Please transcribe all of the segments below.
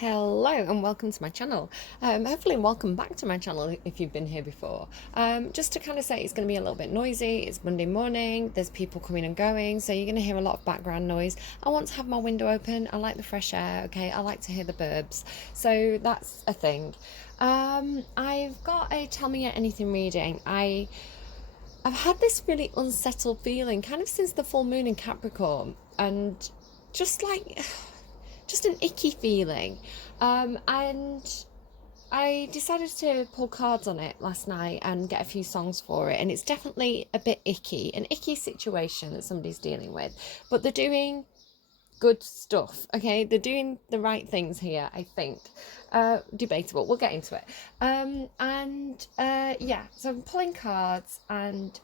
Hello and welcome to my channel. Hopefully welcome back to my channel if you've been here before. Just to kind of say it's going to be a little bit noisy. It's Monday morning, there's people coming and going, so you're going to hear a lot of background noise. I want to have my window open. I like the fresh air, okay? I like to hear the birds. So that's a thing. I've got a Tell Me Anything reading. I've had this really unsettled feeling kind of since the full moon in Capricorn, and just like just an icky feeling. And I decided to pull cards on it last night and get a few songs for it, and it's definitely a bit icky, an icky situation that somebody's dealing with, but they're doing good stuff, okay? They're doing the right things here, I think. Debatable, we'll get into it. Yeah, so I'm pulling cards, and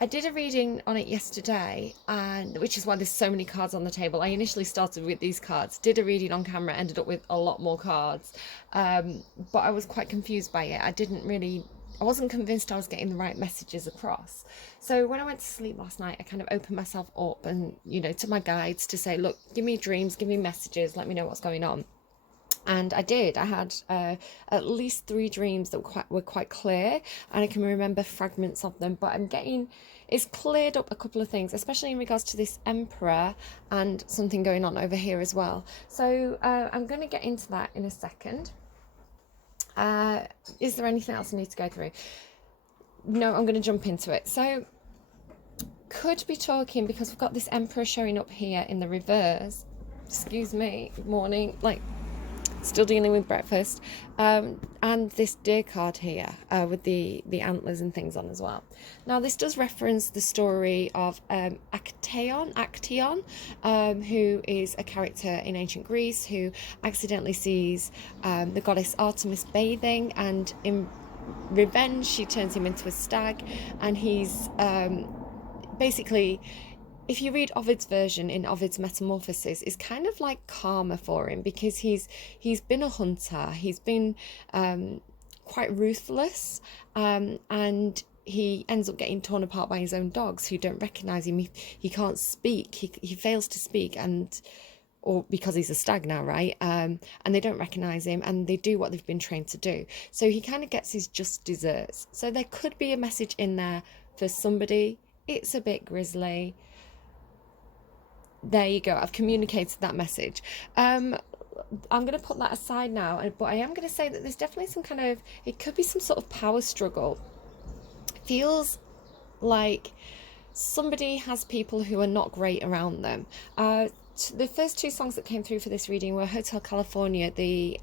I did a reading on it yesterday, and which is why there's so many cards on the table. I initially started with these cards, did a reading on camera, ended up with a lot more cards, but I was quite confused by it. I wasn't convinced I was getting the right messages across. So when I went to sleep last night, I kind of opened myself up and, to my guides to say, look, give me dreams, give me messages, let me know what's going on. And I did. I had at least 3 dreams that were quite clear, and I can remember fragments of them. But it's cleared up a couple of things, especially in regards to this emperor and something going on over here as well. So I'm going to get into that in a second. Is there anything else I need to go through? No, I'm going to jump into it. So could be talking, because we've got this emperor showing up here in the reverse. Excuse me, morning, still dealing with breakfast, and this deer card here with the antlers and things on as well. Now this does reference the story of Actaeon, who is a character in ancient Greece who accidentally sees the goddess Artemis bathing, and in revenge she turns him into a stag, and he's basically, if you read Ovid's version in Ovid's Metamorphoses, it's kind of like karma for him, because he's been a hunter, he's been quite ruthless, and he ends up getting torn apart by his own dogs who don't recognise him. He can't speak, he fails to speak, or because he's a stag now, right? And they don't recognise him, and they do what they've been trained to do. So he kind of gets his just desserts. So there could be a message in there for somebody. It's a bit grisly. There you go, I've communicated that message. I'm going to put that aside now, but I am going to say that there's definitely some kind of, it could be some sort of power struggle. Feels like somebody has people who are not great around them. The first 2 songs that came through for this reading were Hotel California, the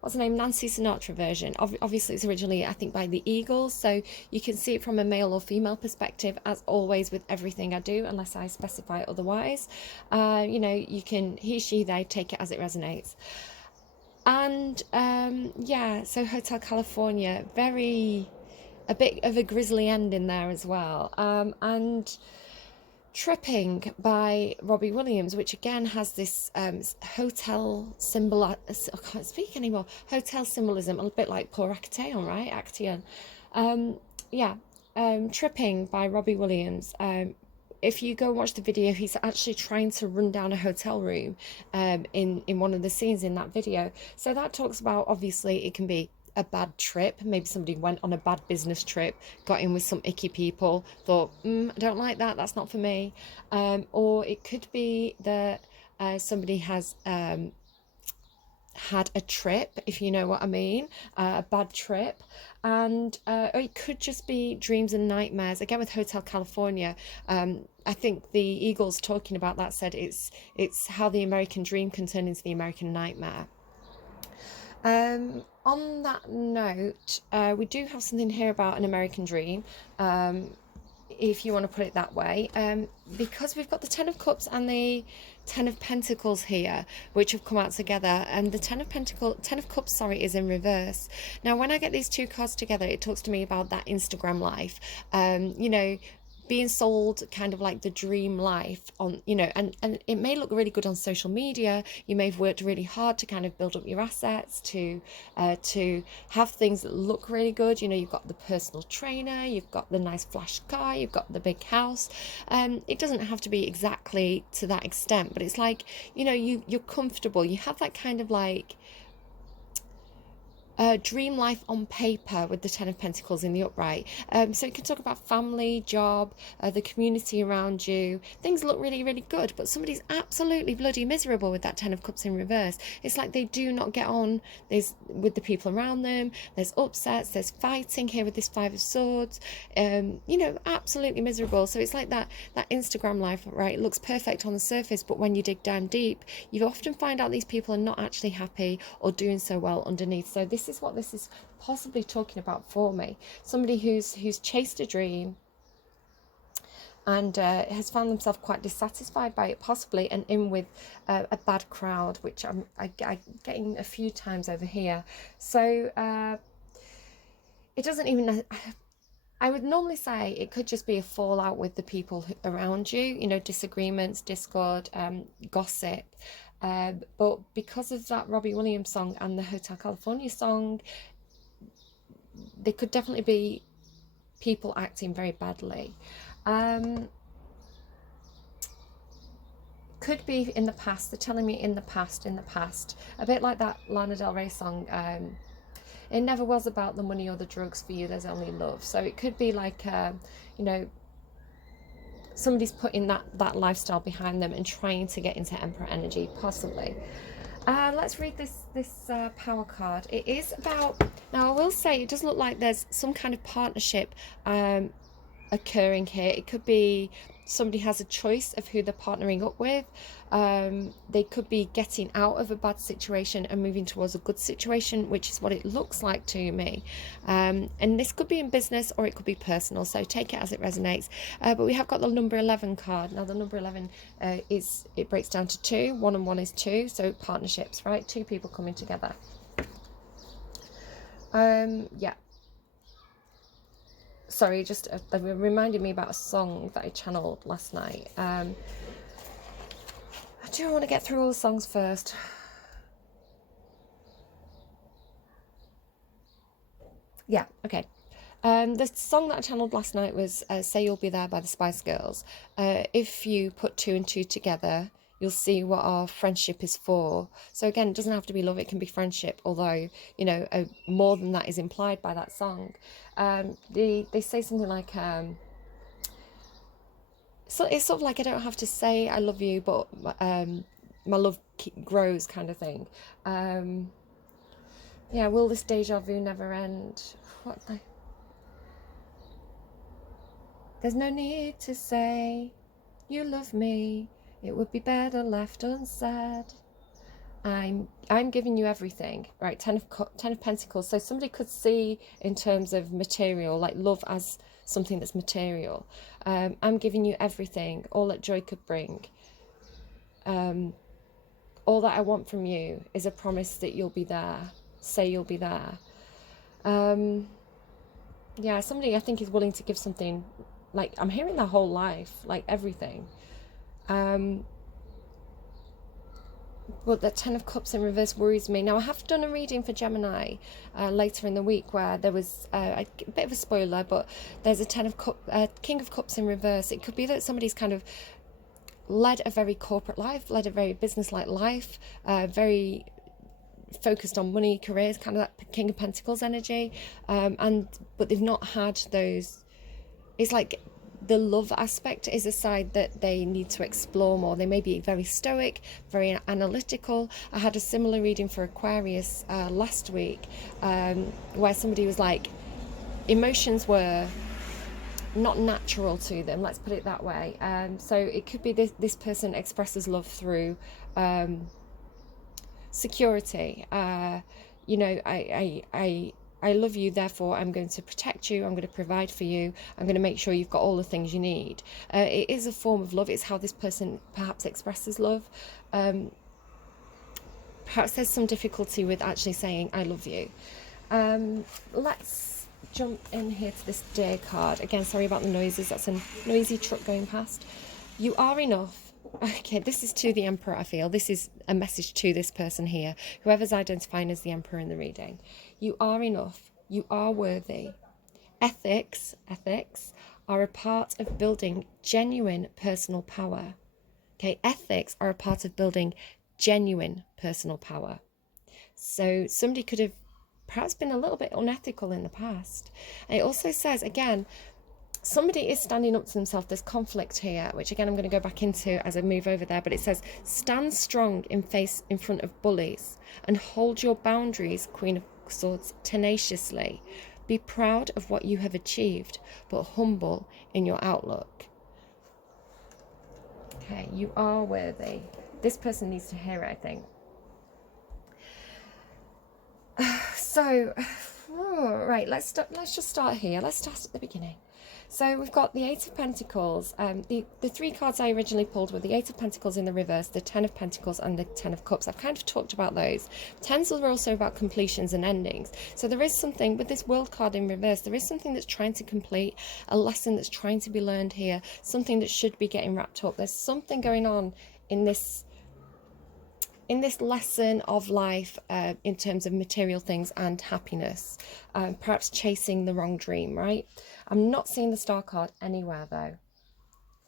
what's the name, Nancy Sinatra version. Obviously it's originally, I think, by the Eagles, so you can see it from a male or female perspective, as always with everything I do, unless I specify otherwise. You can he, she, they, take it as it resonates. And yeah, so Hotel California, a bit of a grisly end in there as well. And Tripping by Robbie Williams, which again has this hotel symbol. I can't speak anymore. Hotel symbolism, a bit like poor Actaeon, right? Actaeon. Tripping by Robbie Williams. If you go watch the video, he's actually trying to run down a hotel room in one of the scenes in that video. So that talks about, obviously, it can be a bad trip. Maybe somebody went on a bad business trip, got in with some icky people, thought, I don't like that, that's not for me. Or it could be that somebody has had a trip, if you know what I mean, a bad trip. And or it could just be dreams and nightmares. Again, with Hotel California, I think the Eagles talking about that said it's how the American dream can turn into the American nightmare. On that note, we do have something here about an American dream, if you want to put it that way, because we've got the 10 of Cups and the 10 of Pentacles here, which have come out together, and the 10 of Cups, is in reverse. Now, when I get these 2 cards together, it talks to me about that Instagram life, being sold kind of like the dream life on, you know, and it may look really good on social media. You may have worked really hard to kind of build up your assets, to have things that look really good. You know, you've got the personal trainer, you've got the nice flash car, you've got the big house. It doesn't have to be exactly to that extent, but it's like, you know, you're comfortable, you have that kind of like dream life on paper with the Ten of Pentacles in the upright. So you can talk about family, job, the community around you. Things look really, really good, but somebody's absolutely bloody miserable with that Ten of Cups in reverse. It's like they do not get on with the people around them. There's upsets, there's fighting here with this Five of Swords. You know, absolutely miserable. So it's like that Instagram life, right? It looks perfect on the surface, but when you dig down deep, you often find out these people are not actually happy or doing so well underneath. So this is what this is possibly talking about for me. Somebody who's chased a dream and has found themselves quite dissatisfied by it, possibly, and in with a bad crowd, which I'm getting a few times over here. So it doesn't even, I would normally say it could just be a fallout with the people around you, you know, disagreements, discord, gossip. But because of that Robbie Williams song and the Hotel California song, there could definitely be people acting very badly. Could be in the past. They're telling me in the past. A bit like that Lana Del Rey song, it never was about the money or the drugs for you, there's only love. So it could be like, you know, somebody's putting that lifestyle behind them and trying to get into Emperor energy, possibly. Let's read this power card. It is about, now I will say it does look like there's some kind of partnership occurring here. It could be somebody has a choice of who they're partnering up with. They could be getting out of a bad situation and moving towards a good situation, which is what it looks like to me. And this could be in business or it could be personal, so take it as it resonates. But we have got the number 11 card. Now the number 11 it breaks down to 2. 1 and 1 is 2, so partnerships, right? 2 people coming together. Yeah. Sorry, just reminded me about a song that I channeled last night. I do want to get through all the songs first. Yeah, okay. The song that I channeled last night was Say You'll Be There by the Spice Girls. If you put 2 and 2 together, you'll see what our friendship is for. So again, it doesn't have to be love, it can be friendship, although, you know, more than that is implied by that song. They say something like, so it's sort of like, I don't have to say I love you, but my love grows, kind of thing. Yeah, will this deja vu never end? What the... There's no need to say you love me. It would be better left unsaid. I'm giving you everything, right? 10 of Pentacles. So somebody could see in terms of material, like love as something that's material. I'm giving you everything, all that joy could bring. All that I want from you is a promise that you'll be there. Say you'll be there. Yeah, somebody I think is willing to give something, like I'm hearing their whole life, like everything. But the 10 of Cups in reverse worries me. Now, I have done a reading for Gemini later in the week where there was a bit of a spoiler, but there's a King of Cups in reverse. It could be that somebody's kind of led a very corporate life, led a very business-like life, very focused on money, careers, kind of that King of Pentacles energy, but they've not had those. It's like the love aspect is a side that they need to explore more. They may be very stoic, very analytical. I had a similar reading for Aquarius last week, where somebody was like, emotions were not natural to them, let's put it that way. So it could be this person expresses love through security. You know, I love you, therefore I'm going to protect you, I'm going to provide for you, I'm going to make sure you've got all the things you need. It is a form of love. It's how this person perhaps expresses love. Perhaps there's some difficulty with actually saying I love you. Let's jump in here to this deer card. Again, sorry about the noises. That's a noisy truck going past. You are enough. Okay, this is to the Emperor, I feel. This is a message to this person here, whoever's identifying as the Emperor in the reading. You are enough. You are worthy. Ethics are a part of building genuine personal power. Okay, ethics are a part of building genuine personal power. So somebody could have perhaps been a little bit unethical in the past. And it also says, again, somebody is standing up to themselves. There's conflict here, which again I'm going to go back into as I move over there, but it says, stand strong in front of bullies and hold your boundaries, Queen of Swords, tenaciously. Be proud of what you have achieved, but humble in your outlook. Okay, you are worthy. This person needs to hear it, I think. So, right, let's just start here. Let's start at the beginning. So we've got the Eight of Pentacles. The three cards I originally pulled were the Eight of Pentacles in the reverse, the Ten of Pentacles, and the Ten of Cups. I've kind of talked about those. Tens are also about completions and endings. So there is something, with this World card in reverse, there is something that's trying to complete, a lesson that's trying to be learned here, something that should be getting wrapped up. There's something going on in this lesson of life in terms of material things and happiness, perhaps chasing the wrong dream, right? I'm not seeing the Star card anywhere though,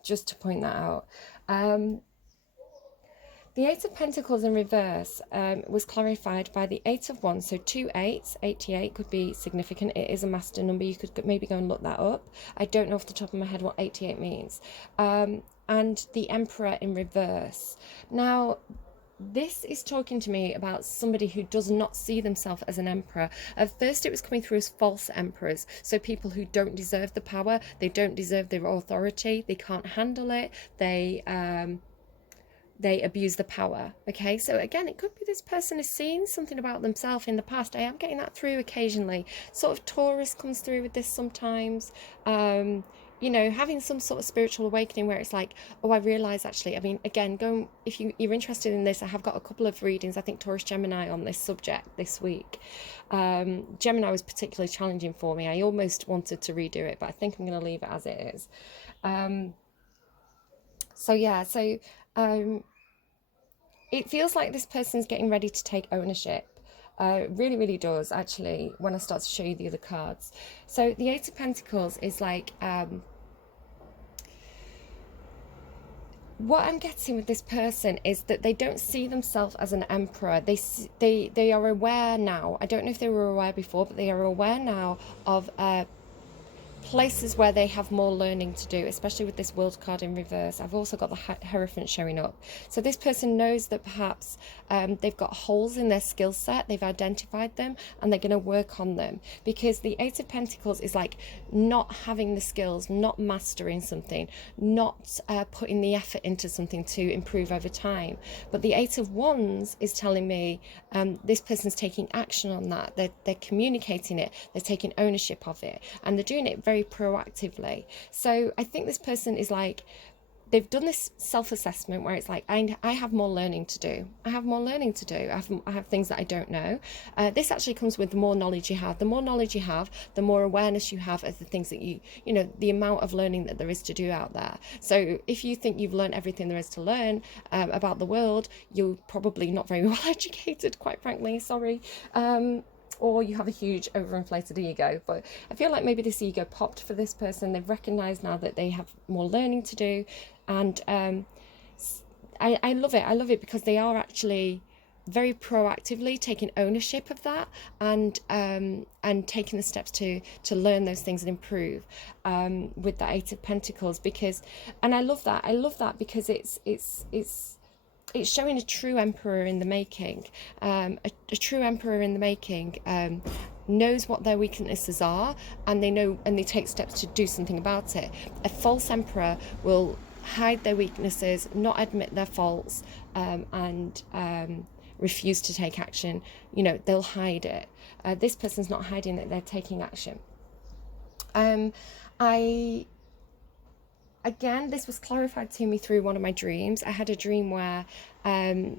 just to point that out. The Eight of Pentacles in reverse was clarified by the Eight of Wands. So 2 8s, 88 could be significant. It is a master number. You could maybe go and look that up. I don't know off the top of my head what 88 means. And the Emperor in reverse. Now, this is talking to me about somebody who does not see themselves as an emperor. At first it was coming through as false emperors, so people who don't deserve the power, they don't deserve their authority, they can't handle it, they abuse the power. Okay, so again, it could be this person is seeing something about themselves in the past. I am getting that through occasionally. Sort of Taurus comes through with this sometimes. You know, having some sort of spiritual awakening where it's like, oh, I realise actually, I mean, again, if you're interested in this, I have got a couple of readings, I think Taurus Gemini on this subject this week. Gemini was particularly challenging for me. I almost wanted to redo it, but I think I'm going to leave it as it is. It feels like this person's getting ready to take ownership. Really, really does, actually, when I start to show you the other cards. So the Eight of Pentacles is like, what I'm getting with this person is that they don't see themselves as an emperor. They are aware now. I don't know if they were aware before, but they are aware now of places where they have more learning to do, especially with this World card in reverse. I've also got the Hierophant showing up. So this person knows that perhaps they've got holes in their skill set, they've identified them, and they're going to work on them, because the Eight of Pentacles is like not having the skills, not mastering something, not putting the effort into something to improve over time. But the Eight of Wands is telling me this person's taking action on that. They're communicating it, they're taking ownership of it, and they're doing it very proactively. So I think this person is like, they've done this self-assessment where it's like, I have more learning to do. I have more learning to do. I have things that I don't know. This actually comes with the more knowledge you have. The more knowledge you have, the more awareness you have of the things that you know, the amount of learning that there is to do out there. So if you think you've learned everything there is to learn about the world, you're probably not very well educated, quite frankly, sorry. Or you have a huge overinflated ego. But I feel like maybe this ego popped for this person. They've recognized now that they have more learning to do. And I love it. I love it because they are actually very proactively taking ownership of that, and taking the steps to learn those things and improve with that Eight of Pentacles. Because, and I love that because it's showing a true emperor in the making. A true emperor in the making knows what their weaknesses are, and they take steps to do something about it. A false emperor will hide their weaknesses, not admit their faults, and refuse to take action. You know, they'll hide it. This person's not hiding it, they're taking action. Again, this was clarified to me through one of my dreams. I had a dream where I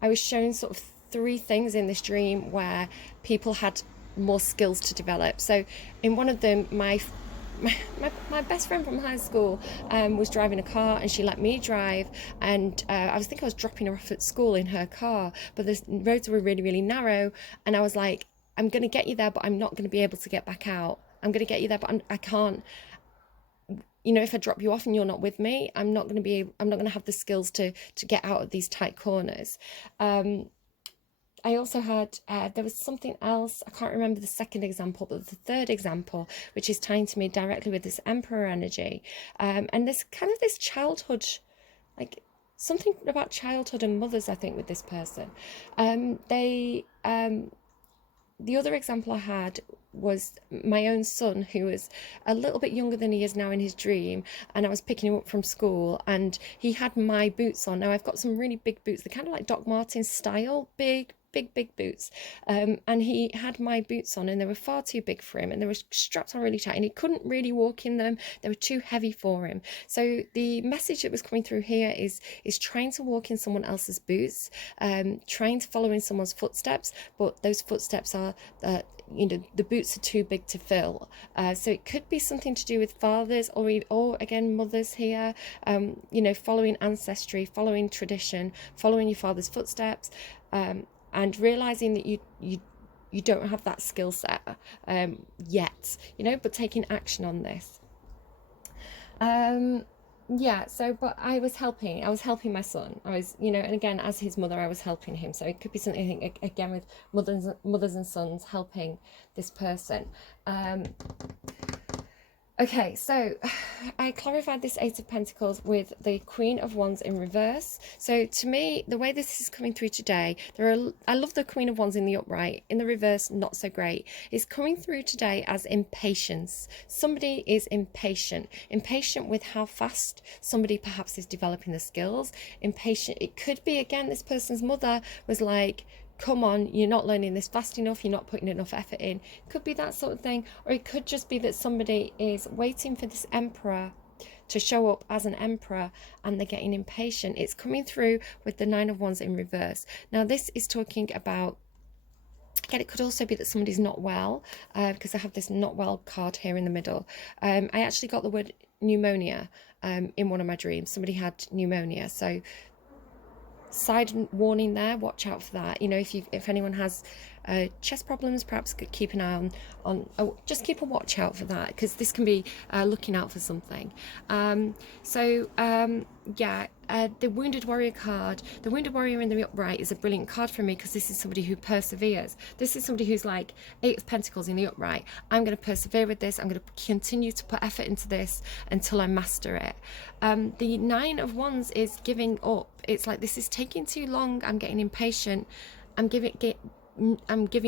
was shown sort of 3 things in this dream where people had more skills to develop. So in one of them, my best friend from high school was driving a car, and she let me drive, and I was dropping her off at school in her car, but the roads were really, really narrow, and I was like, I'm going to get you there, but I'm not going to be able to get back out. I'm going to get you there, but I can't, if I drop you off and you're not with me, I'm not going to have the skills to get out of these tight corners. I also had, there was something else, I can't remember the second example, but the third example, which is tying to me directly with this Emperor energy. And this kind of this childhood, like something about childhood and mothers, I think, with this person. The other example I had was my own son, who was a little bit younger than he is now in his dream, and I was picking him up from school, and he had my boots on. Now I've got some really big boots, they're kind of like Doc Martens style, big boots, and he had my boots on, and they were far too big for him, and they were strapped on really tight, and he couldn't really walk in them. They were too heavy for him. So the message that was coming through here is trying to walk in someone else's boots, trying to follow in someone's footsteps, but those footsteps are the boots are too big to fill. So it could be something to do with fathers, or again mothers here, following ancestry, following tradition, following your father's footsteps, and realizing that you don't have that skill set yet, but taking action on this. But I was helping my son. I was, and again, as his mother, I was helping him. So it could be something, I think, again, with mothers and sons helping this person. Okay, so I clarified this Eight of Pentacles with the Queen of Wands in reverse. So to me, the way this is coming through today, I love the Queen of Wands in the upright. In the reverse, not so great. It's coming through today as impatience. Somebody is impatient with how fast somebody perhaps is developing the skills. Impatient. It could be, again, this person's mother was like, come on, you're not learning this fast enough, you're not putting enough effort in. Could be that sort of thing. Or it could just be that somebody is waiting for this Emperor to show up as an Emperor, and they're getting impatient. It's coming through with the Nine of Wands in reverse. Now this is talking about, again, it could also be that somebody's not well, because I have this not well card here in the middle. I actually got the word pneumonia in one of my dreams. Somebody had pneumonia, so side warning there, watch out for that. If anyone has chest problems, perhaps keep an eye on just keep a watch out for that, because this can be looking out for something. The Wounded Warrior card, the Wounded Warrior in the upright, is a brilliant card for me, because this is somebody who perseveres. This is somebody who's like Eight of Pentacles in the upright. I'm going to persevere with this. I'm going to continue to put effort into this until I master it. The Nine of Wands is giving up. It's like, this is taking too long. I'm getting impatient. I'm giving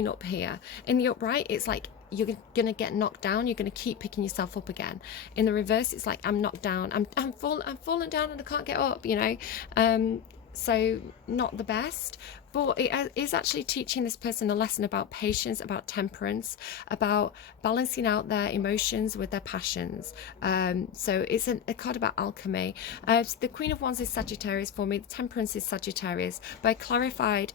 up here. In the upright, it's like you're gonna get knocked down. You're gonna keep picking yourself up again. In the reverse, it's like, I'm knocked down. I'm falling down and I can't get up. So not the best, but it is actually teaching this person a lesson about patience, about temperance, about balancing out their emotions with their passions. So it's a card about alchemy. So the Queen of Wands is Sagittarius for me. The Temperance is Sagittarius. But I clarified,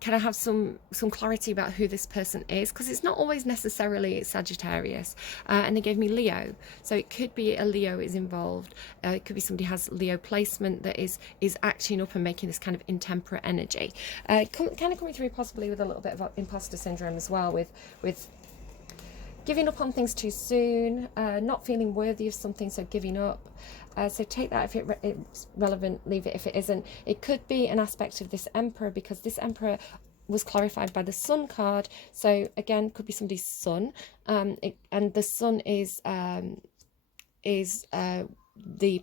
can I have some clarity about who this person is, because it's not always necessarily Sagittarius. And they gave me Leo, so it could be a Leo is involved. It could be somebody has Leo placement that is acting up and making this kind of intemperate energy, kind of coming through possibly with a little bit of imposter syndrome as well, with giving up on things too soon, not feeling worthy of something, so giving up. So take that if it's relevant, leave it if it isn't. It could be an aspect of this Emperor, because this Emperor was clarified by the Sun card. So again, could be somebody's son, and the sun is the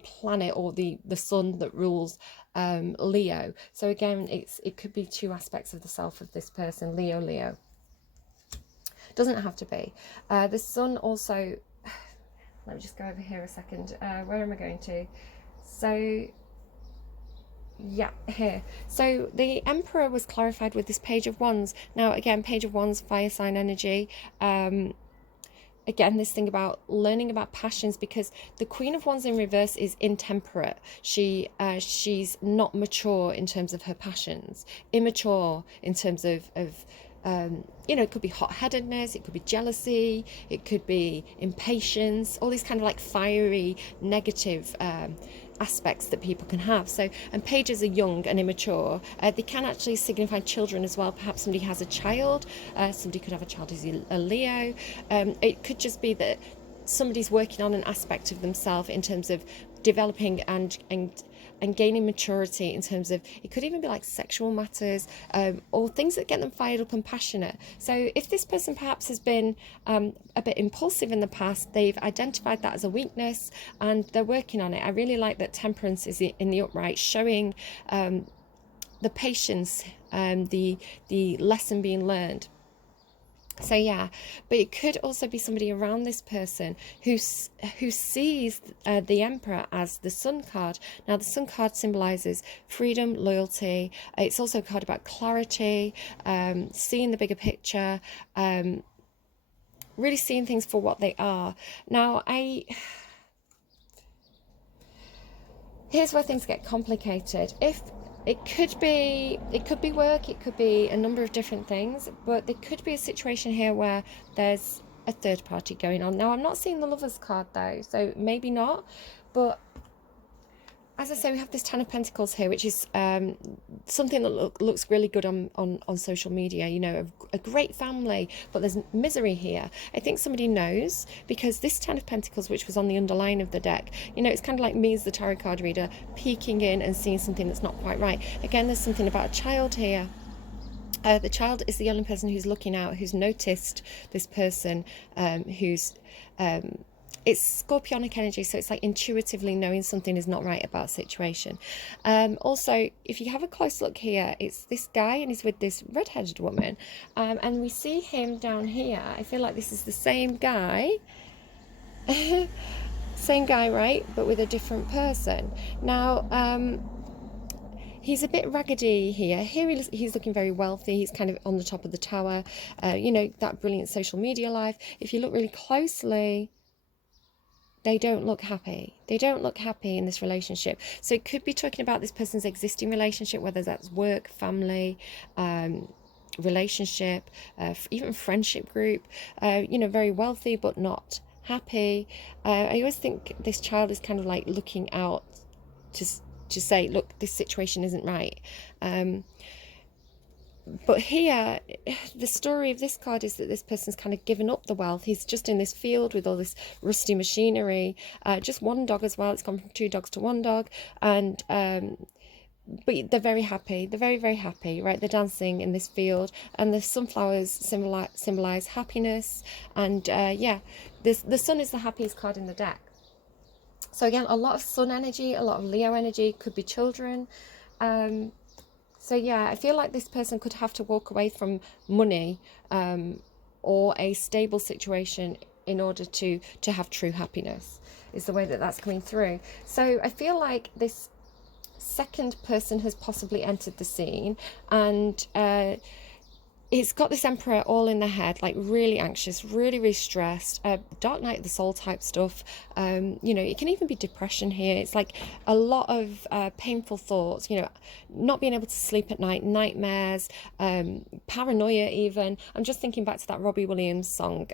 planet, or the sun that rules Leo. So again, it could be two aspects of the self of this person, Leo. Doesn't have to be. The sun also, let me just go over here a second. Where am I going to? So yeah, here. So the Emperor was clarified with this Page of Wands. Now again, Page of Wands, fire sign energy. again, this thing about learning about passions, because the Queen of Wands in reverse is intemperate. She's not mature in terms of her passions, immature in terms of it could be hot-headedness, it could be jealousy, it could be impatience, all these kind of like fiery, negative aspects that people can have. So, and pages are young and immature. They can actually signify children as well. Perhaps somebody has a child, somebody could have a child who's a Leo. It could just be that somebody's working on an aspect of themselves in terms of developing and gaining maturity, in terms of, it could even be like sexual matters, or things that get them fired up and passionate. So if this person perhaps has been a bit impulsive in the past, they've identified that as a weakness and they're working on it. I really like that Temperance is in the upright, showing the patience, the lesson being learned. So yeah, but it could also be somebody around this person who sees the Emperor as the Sun card. Now the Sun card symbolises freedom, loyalty. It's also a card about clarity, seeing the bigger picture, really seeing things for what they are. Now here's where things get complicated. It could be work, it could be a number of different things, but there could be a situation here where there's a third party going on. Now, I'm not seeing the Lovers card though, so maybe not, but as I say, we have this Ten of Pentacles here, which is something that looks really good on social media, you know, a great family, but there's misery here. I think somebody knows, because this Ten of Pentacles, which was on the underline of the deck, you know, it's kind of like me as the tarot card reader, peeking in and seeing something that's not quite right. Again, there's something about a child here. The child is the only person who's looking out, who's noticed this person, who's... it's scorpionic energy, so it's like intuitively knowing something is not right about a situation. Also, if you have a close look here, it's this guy and he's with this red-headed woman, and we see him down here. I feel like this is the same guy. Same guy, right? But with a different person. Now, he's a bit raggedy here. Here he's looking very wealthy. He's kind of on the top of the tower. You know, that brilliant social media life. If you look really closely, they don't look happy. They don't look happy in this relationship. So it could be talking about this person's existing relationship, whether that's work, family, relationship, even friendship group. You know, very wealthy but not happy. I always think this child is kind of like looking out to say, look, this situation isn't right. But here, the story of this card is that this person's kind of given up the wealth. He's just in this field with all this rusty machinery. Just one dog as well. It's gone from 2 dogs to 1 dog. And but they're very happy. They're very, very happy, right? They're dancing in this field. And the sunflowers symbolize happiness. And yeah, the sun is the happiest card in the deck. So again, a lot of sun energy, a lot of Leo energy, could be children. So yeah, I feel like this person could have to walk away from money or a stable situation in order to have true happiness, is the way that that's coming through. So I feel like this second person has possibly entered the scene, and it's got this Emperor all in the head, like really anxious, really, really stressed, dark night of the soul type stuff. You know, it can even be depression here. It's like a lot of painful thoughts, you know, not being able to sleep at night, nightmares, paranoia even. I'm just thinking back to that Robbie Williams song,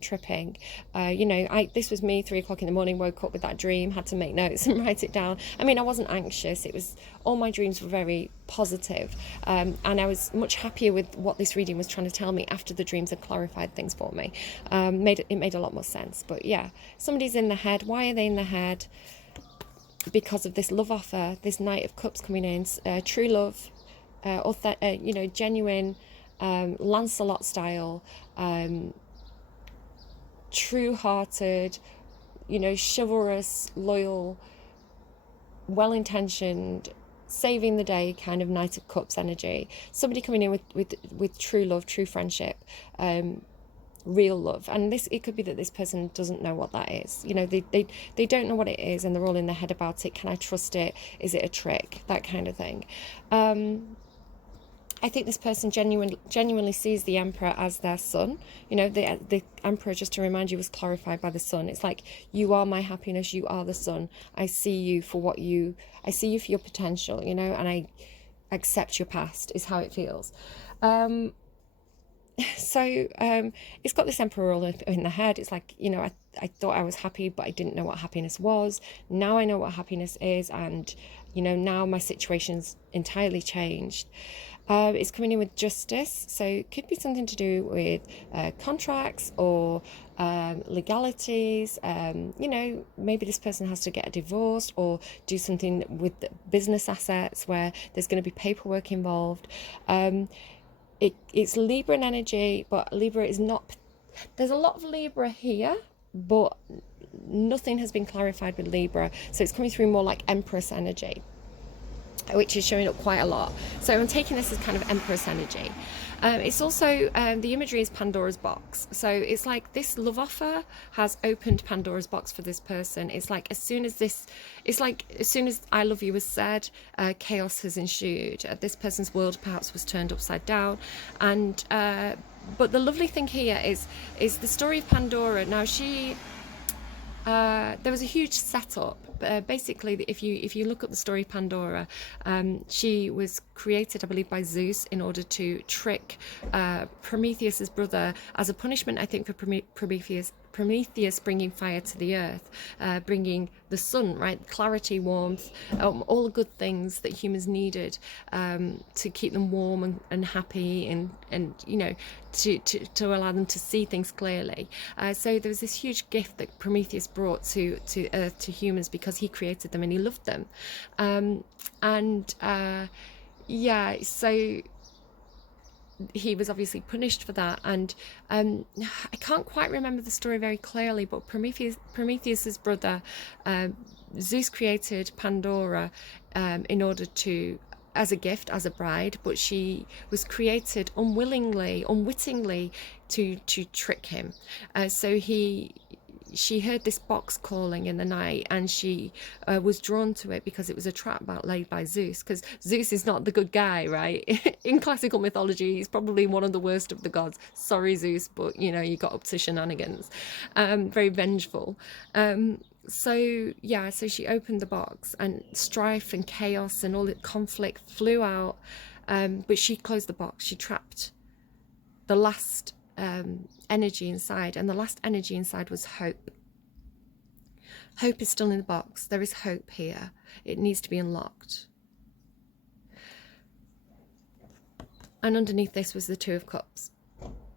Tripping. You know, this was me, 3 o'clock in the morning, woke up with that dream, had to make notes and write it down. I mean, I wasn't anxious. It was, all my dreams were very positive. And I was much happier with what this reading was trying to tell me after the dreams had clarified things for me. It made a lot more sense. But yeah, somebody's in the head. Why are they in the head? Because of this love offer, this Knight of Cups coming in, true love, you know, genuine, Lancelot style, true-hearted, you know, chivalrous, loyal, well-intentioned, saving the day kind of Knight of Cups energy. Somebody coming in with true love, true friendship, real love. And it could be that this person doesn't know what that is. You know, they don't know what it is, and they're all in their head about it. Can I trust it? Is it a trick? That kind of thing. I think this person genuinely sees the Emperor as their son. You know, the Emperor, just to remind you, was clarified by the sun. It's like, you are my happiness, you are the sun. I see you for I see you for your potential, you know, and I accept your past, is how it feels. It's got this Emperor all in the head. It's like, you know, I thought I was happy, but I didn't know what happiness was. Now I know what happiness is, and, you know, now my situation's entirely changed. It's coming in with justice, so it could be something to do with contracts or legalities. You know, maybe this person has to get a divorce or do something with business assets where there's going to be paperwork involved. It's Libra energy, but Libra is not... There's a lot of Libra here, but nothing has been clarified with Libra, so it's coming through more like Empress energy, which is showing up quite a lot. So I'm taking this as kind of Empress energy. It's also, the imagery is Pandora's box. So it's like this love offer has opened Pandora's box for this person. It's like as soon as I love you was said, chaos has ensued. This person's world perhaps was turned upside down. And but the lovely thing here is the story of Pandora. Now there was a huge setup. Basically, if you look at the story of Pandora, she was created, I believe, by Zeus in order to trick Prometheus's brother as a punishment, I think, for Prometheus bringing fire to the earth, bringing the sun, right, clarity, warmth, all the good things that humans needed to keep them warm and happy, and you know, to allow them to see things clearly. So there was this huge gift that Prometheus brought to earth, to humans, because he created them and he loved them. Yeah, so he was obviously punished for that, and I can't quite remember the story very clearly, but Prometheus's brother, Zeus, created Pandora in order to, as a gift, as a bride, but she was created unwittingly to trick him. So she heard this box calling in the night, and she was drawn to it because it was a trap laid by Zeus, because Zeus is not the good guy, right? In classical mythology, he's probably one of the worst of the gods. Sorry, Zeus, but, you know, you got up to shenanigans. Very vengeful. So she opened the box, and strife and chaos and all the conflict flew out, but she closed the box. She trapped the last energy inside, and the last energy inside was hope. Hope is still in the box. There is hope here. It needs to be unlocked. And underneath this was the Two of Cups.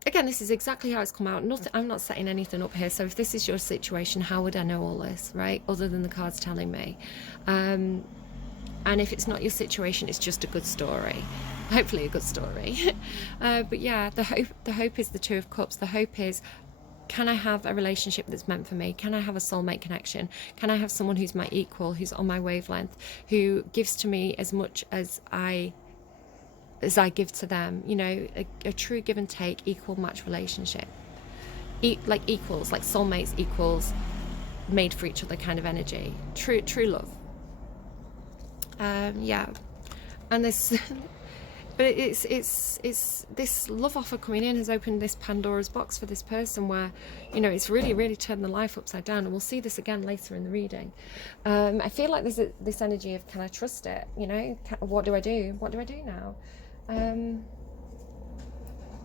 Again, this is exactly how it's come out. I'm not setting anything up here, so if this is your situation, how would I know all this, right, other than the cards telling me? And if it's not your situation, it's just a good story. Hopefully a good story. But yeah, the hope is the Two of Cups. The hope is, can I have a relationship that's meant for me? Can I have a soulmate connection? Can I have someone who's my equal, who's on my wavelength, who gives to me as much as I give to them? You know, a true give and take, equal match relationship. Like equals, like soulmates, equals, made for each other kind of energy. True love. Yeah, and this, but it's this love offer coming in has opened this Pandora's box for this person, where, you know, it's really turned their life upside down, and we'll see this again later in the reading. I feel like there's this energy of, can I trust it? You know, what do I do? What do I do now?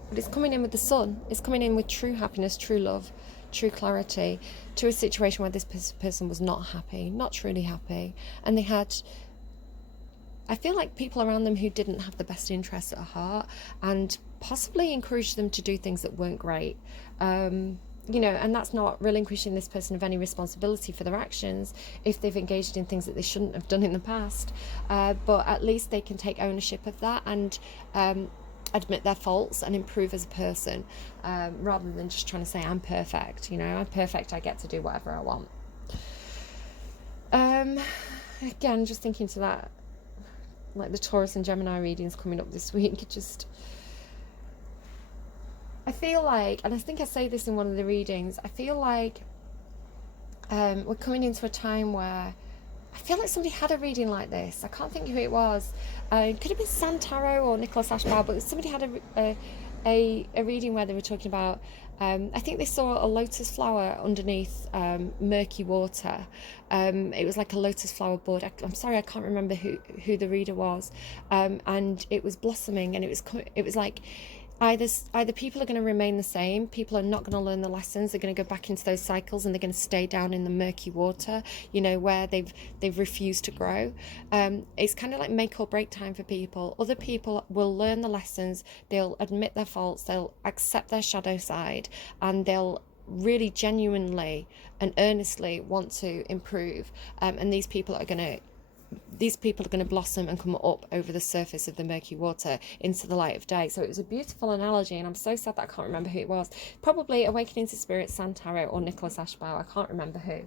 But it's coming in with the sun. It's coming in with true happiness, true love, true clarity, to a situation where this person was not happy, not truly happy, and they had, I feel like, people around them who didn't have the best interests at heart, and possibly encouraged them to do things that weren't great. You know, and that's not relinquishing this person of any responsibility for their actions if they've engaged in things that they shouldn't have done in the past. But at least they can take ownership of that and admit their faults and improve as a person, rather than just trying to say, I'm perfect, you know, I'm perfect, I get to do whatever I want. Again, just thinking to that, like the Taurus and Gemini readings coming up this week, I feel like, and I think I say this in one of the readings, I feel like we're coming into a time where I feel like somebody had a reading like this. I can't think who it was. It could have been Santaro or Nicholas Ashbow, but somebody had a reading where they were talking about, I think they saw a lotus flower underneath murky water. It was like a lotus flower bud. I'm sorry, I can't remember who the reader was. And it was blossoming, and it was like, either people are going to remain the same, people are not going to learn the lessons, they're going to go back into those cycles, and they're going to stay down in the murky water, you know, where they've refused to grow. It's kind of like make or break time for people. Other people will learn the lessons, they'll admit their faults, they'll accept their shadow side, and they'll really genuinely and earnestly want to improve. And these people are going to blossom and come up over the surface of the murky water into the light of day. So it was a beautiful analogy, and I'm so sad that I can't remember who it was. Probably Awakening to Spirit, Santaro, or Nicholas Ashbow. I can't remember who.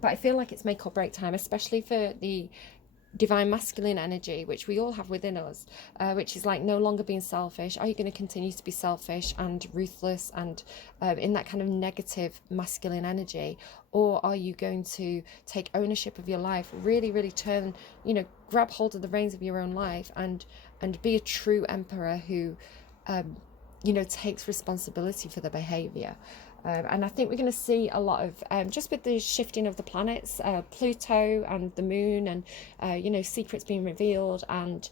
But I feel like it's make or break time, especially for the divine masculine energy, which we all have within us, which is like no longer being selfish. Are you going to continue to be selfish and ruthless and in that kind of negative masculine energy, or are you going to take ownership of your life, really, really turn, you know, grab hold of the reins of your own life and be a true emperor who, you know, takes responsibility for the behavior? And I think we're going to see a lot of, just with the shifting of the planets, Pluto and the moon, and, you know, secrets being revealed, and,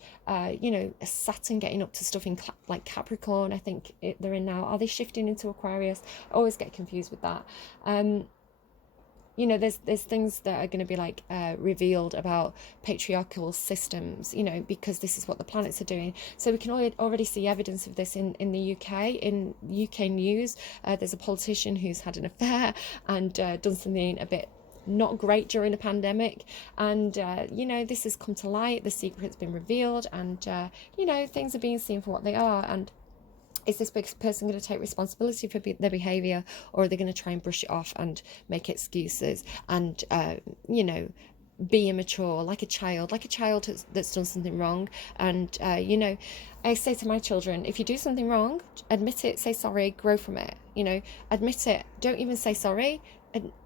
you know, Saturn getting up to stuff in like Capricorn, I think they're in now. Are they shifting into Aquarius? I always get confused with that. You know, there's things that are going to be like revealed about patriarchal systems, you know, because this is what the planets are doing. So we can already see evidence of this in the UK. In UK news, there's a politician who's had an affair and done something a bit not great during a pandemic, and you know, this has come to light, the secret's been revealed, and you know, things are being seen for what they are. And is this person going to take responsibility for their behaviour, or are they going to try and brush it off and make excuses and, you know, be immature, like a child that's done something wrong? And, you know, I say to my children, if you do something wrong, admit it, say sorry, grow from it, you know, admit it, don't even say sorry.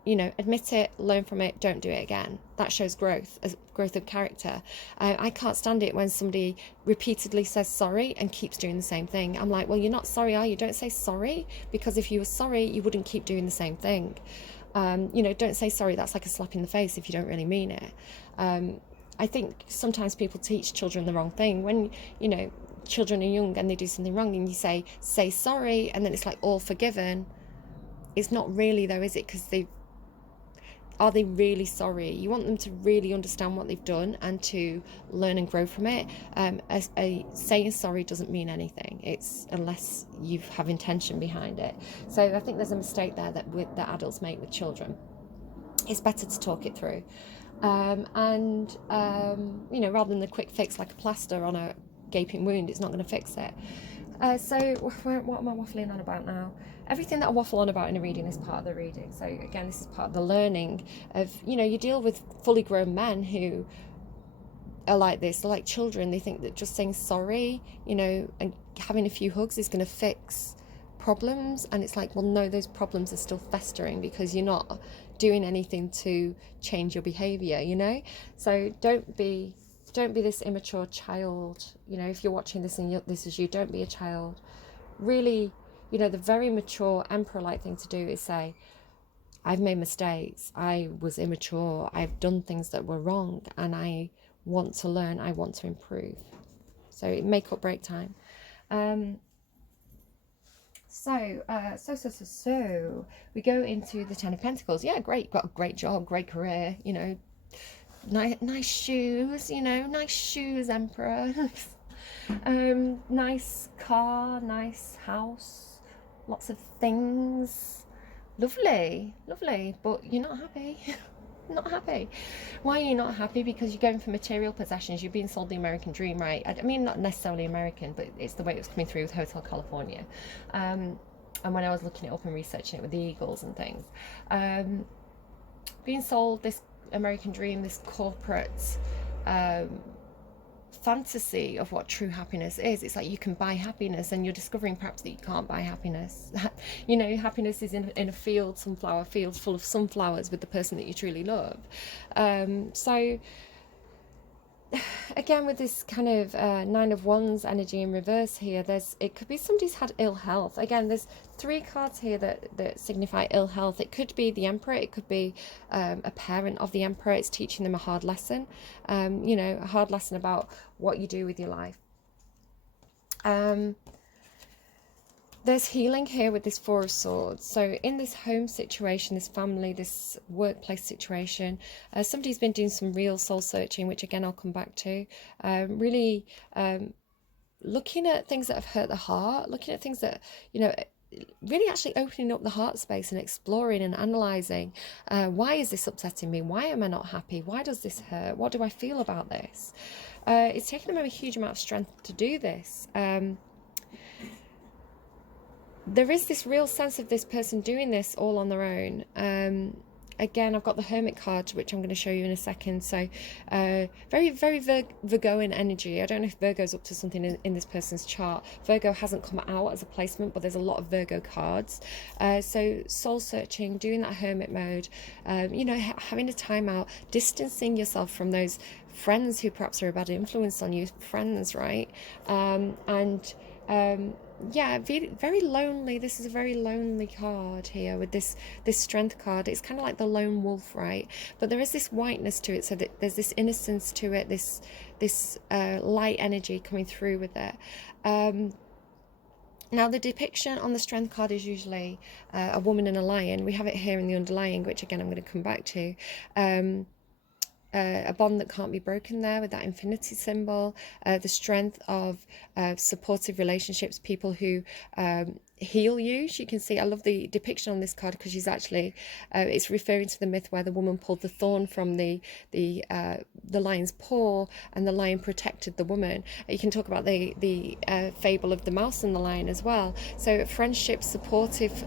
You know, admit it, learn from it, don't do it again. That shows growth of character. I can't stand it when somebody repeatedly says sorry and keeps doing the same thing. I'm like, well, you're not sorry, are you? Don't say sorry, because if you were sorry, you wouldn't keep doing the same thing. You know, don't say sorry. That's like a slap in the face if you don't really mean it. I think sometimes people teach children the wrong thing. When, you know, children are young and they do something wrong and you say sorry, and then it's like all forgiven. It's not really though, is it? Because are they really sorry? You want them to really understand what they've done and to learn and grow from it. Saying sorry doesn't mean anything. It's unless you have intention behind it. So I think there's a mistake there that adults make with children. It's better to talk it through, and you know, rather than the quick fix like a plaster on a gaping wound, it's not going to fix it. So what am I waffling on about now? Everything that I waffle on about in a reading is part of the reading. So again, this is part of the learning of, you know, you deal with fully grown men who are like this. They're like children. They think that just saying sorry, you know, and having a few hugs is going to fix problems. And it's like, well, no, those problems are still festering because you're not doing anything to change your behavior, you know? So don't be this immature child. You know, if you're watching this and this is you, don't be a child. Really, you know, the very mature emperor-like thing to do is say, I've made mistakes, I was immature, I've done things that were wrong, and I want to learn, I want to improve. So make or break time. So we go into the Ten of Pentacles. Yeah, great, got a great job, great career, you know, nice shoes, you know, nice shoes, emperor. Nice car, nice house, lots of things, lovely, but you're not happy. Not happy. Why are you not happy? Because you're going for material possessions. You're being sold the American dream, right? I mean, not necessarily American, but it's the way it was coming through with Hotel California. And when I was looking it up and researching it with the Eagles and things, being sold this American dream, this corporate fantasy of what true happiness is. It's like you can buy happiness, and you're discovering perhaps that you can't buy happiness. You know, happiness is in a field, sunflower field full of sunflowers with the person that you truly love. So again, with this kind of Nine of Wands energy in reverse here, it could be somebody's had ill health. Again, there's 3 cards here that signify ill health. It could be the Emperor, it could be a parent of the Emperor. It's teaching them a hard lesson, you know, a hard lesson about what you do with your life. There's healing here with this Four of Swords. So in this home situation, this family, this workplace situation, somebody's been doing some real soul searching, which again I'll come back to. Really looking at things that have hurt the heart, looking at things that, you know, really actually opening up the heart space and exploring and analysing, why is this upsetting me? Why am I not happy? Why does this hurt? What do I feel about this? It's taken them a huge amount of strength to do this. There is this real sense of this person doing this all on their own. Again, I've got the Hermit card, which I'm going to show you in a second. So very, very Virgoan energy. I don't know if Virgo's up to something in this person's chart. Virgo hasn't come out as a placement, but there's a lot of Virgo cards. So soul searching, doing that Hermit mode, you know, having a time out, distancing yourself from those friends who perhaps are a bad influence on you, friends, right? Yeah, very lonely. This is a very lonely card here with this Strength card. It's kind of like the lone wolf, right? But there is this whiteness to it, so that there's this innocence to it, this light energy coming through with it. Now, the depiction on the Strength card is usually a woman and a lion. We have it here in the underlying, which again I'm going to come back to. A bond that can't be broken there with that infinity symbol, the strength of supportive relationships, people who heal you. So you can see, I love the depiction on this card because she's actually, it's referring to the myth where the woman pulled the thorn from the lion's paw and the lion protected the woman. You can talk about the fable of the mouse and the lion as well. So friendships, supportive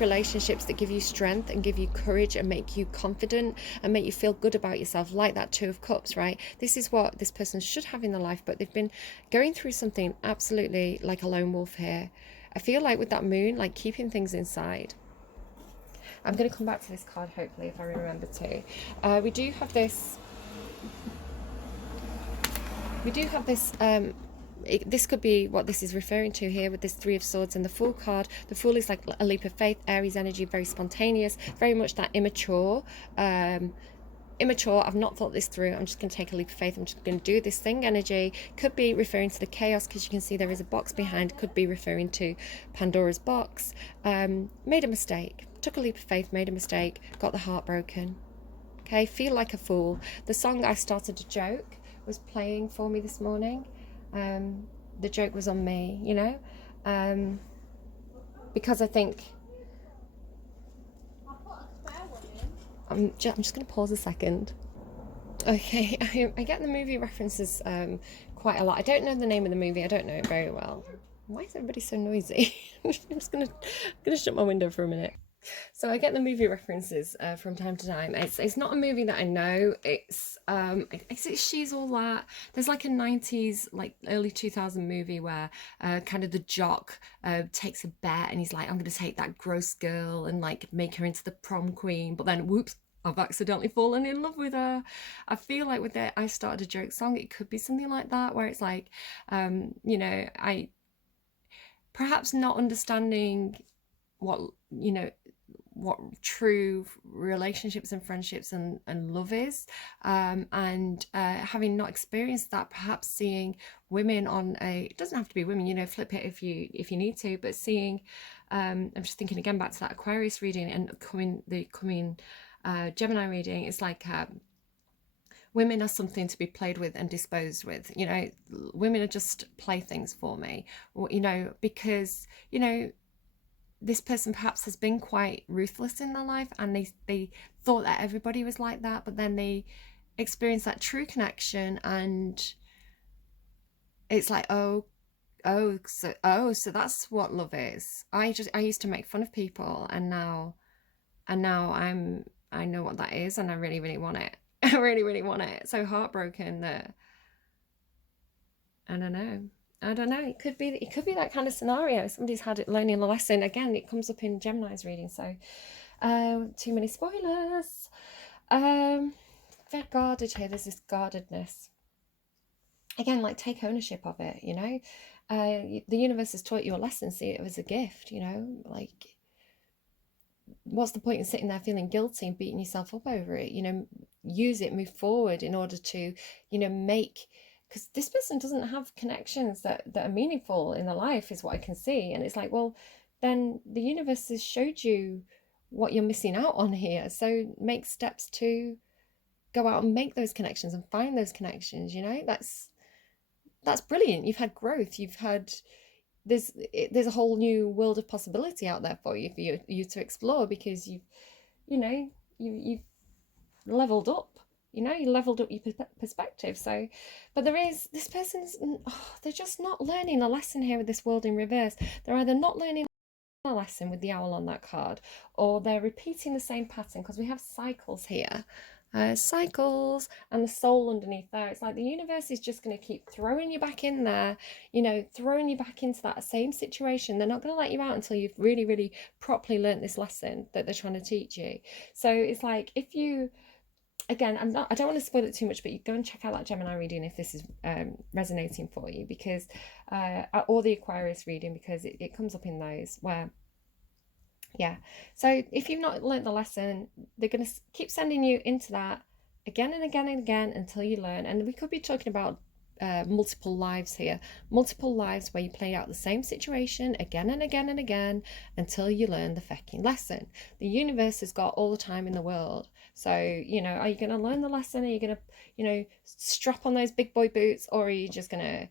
relationships that give you strength and give you courage and make you confident and make you feel good about yourself, like that Two of Cups, right? This is what this person should have in their life, but they've been going through something absolutely like a lone wolf here. I feel like with that moon, like keeping things inside. I'm going to come back to this card, hopefully, if I remember to. We do have this... this could be what this is referring to here with this Three of Swords and the Fool card. The Fool is like a leap of faith, Aries energy, very spontaneous, very much that immature. I've not thought this through, I'm just going to take a leap of faith, I'm just going to do this thing energy. Could be referring to the chaos, because you can see there is a box behind. Could be referring to Pandora's box. Made a mistake, took a leap of faith, made a mistake, got the heart broken. Okay, feel like a fool. The song I Started a Joke was playing for me this morning. The joke was on me, you know, because I think I'm just going to pause a second. Okay, I get the movie references quite a lot. I don't know the name of the movie. I don't know it very well. Why is everybody so noisy? I'm just going to shut my window for a minute. So I get the movie references from time to time. It's not a movie that I know. It's She's All That. There's like a 90s, like early 2000 movie where kind of the jock takes a bet and he's like, I'm going to take that gross girl and like make her into the prom queen. But then, whoops, I've accidentally fallen in love with her. I feel like with the I Started a Joke song, it could be something like that, where it's like, you know, I perhaps not understanding what, you know, what true relationships and friendships and love is, and having not experienced that, perhaps seeing women on it doesn't have to be women, you know, flip it if you need to, but seeing, I'm just thinking again back to that Aquarius reading and the coming Gemini reading. It's like women are something to be played with and disposed with, you know. Women are just playthings for me, or, you know, because, you know, this person perhaps has been quite ruthless in their life and they thought that everybody was like that, but then they experience that true connection and it's like, so that's what love is. I used to make fun of people, and now I know what that is, and I really, really want it. I really, really want it. So heartbroken that I don't know. I don't know. It could be that kind of scenario. Somebody's had it learning a lesson. Again, it comes up in Gemini's reading, so too many spoilers. They're guarded here. There's this guardedness. Again, like, take ownership of it, you know. The universe has taught you a lesson. See it as a gift, you know. Like, what's the point in sitting there feeling guilty and beating yourself up over it? You know, use it, move forward in order to, you know, make, because this person doesn't have connections that are meaningful in their life, is what I can see. And it's like, well, then the universe has showed you what you're missing out on here. So make steps to go out and make those connections and find those connections, you know. That's brilliant. You've had growth. You've had, there's a whole new world of possibility out there for you to explore, because you've leveled up. You know, you leveled up your perspective. So, but there is this person's, they're just not learning a lesson here with this world in reverse. They're either not learning a lesson with the owl on that card, or they're repeating the same pattern, because we have cycles here. Cycles and the soul underneath there. It's like the universe is just going to keep throwing you back in there, you know, throwing you back into that same situation. They're not going to let you out until you've really, really properly learnt this lesson that they're trying to teach you. So it's like, if you, again, I don't want to spoil it too much, but you go and check out that Gemini reading if this is resonating for you, because or the Aquarius reading, because it comes up in those where, yeah. So if you've not learnt the lesson, they're going to keep sending you into that again and again and again until you learn. And we could be talking about multiple lives here, multiple lives where you play out the same situation again and again and again until you learn the fucking lesson. The universe has got all the time in the world. So, you know, are you going to learn the lesson? Are you going to, you know, strap on those big boy boots, or are you just going to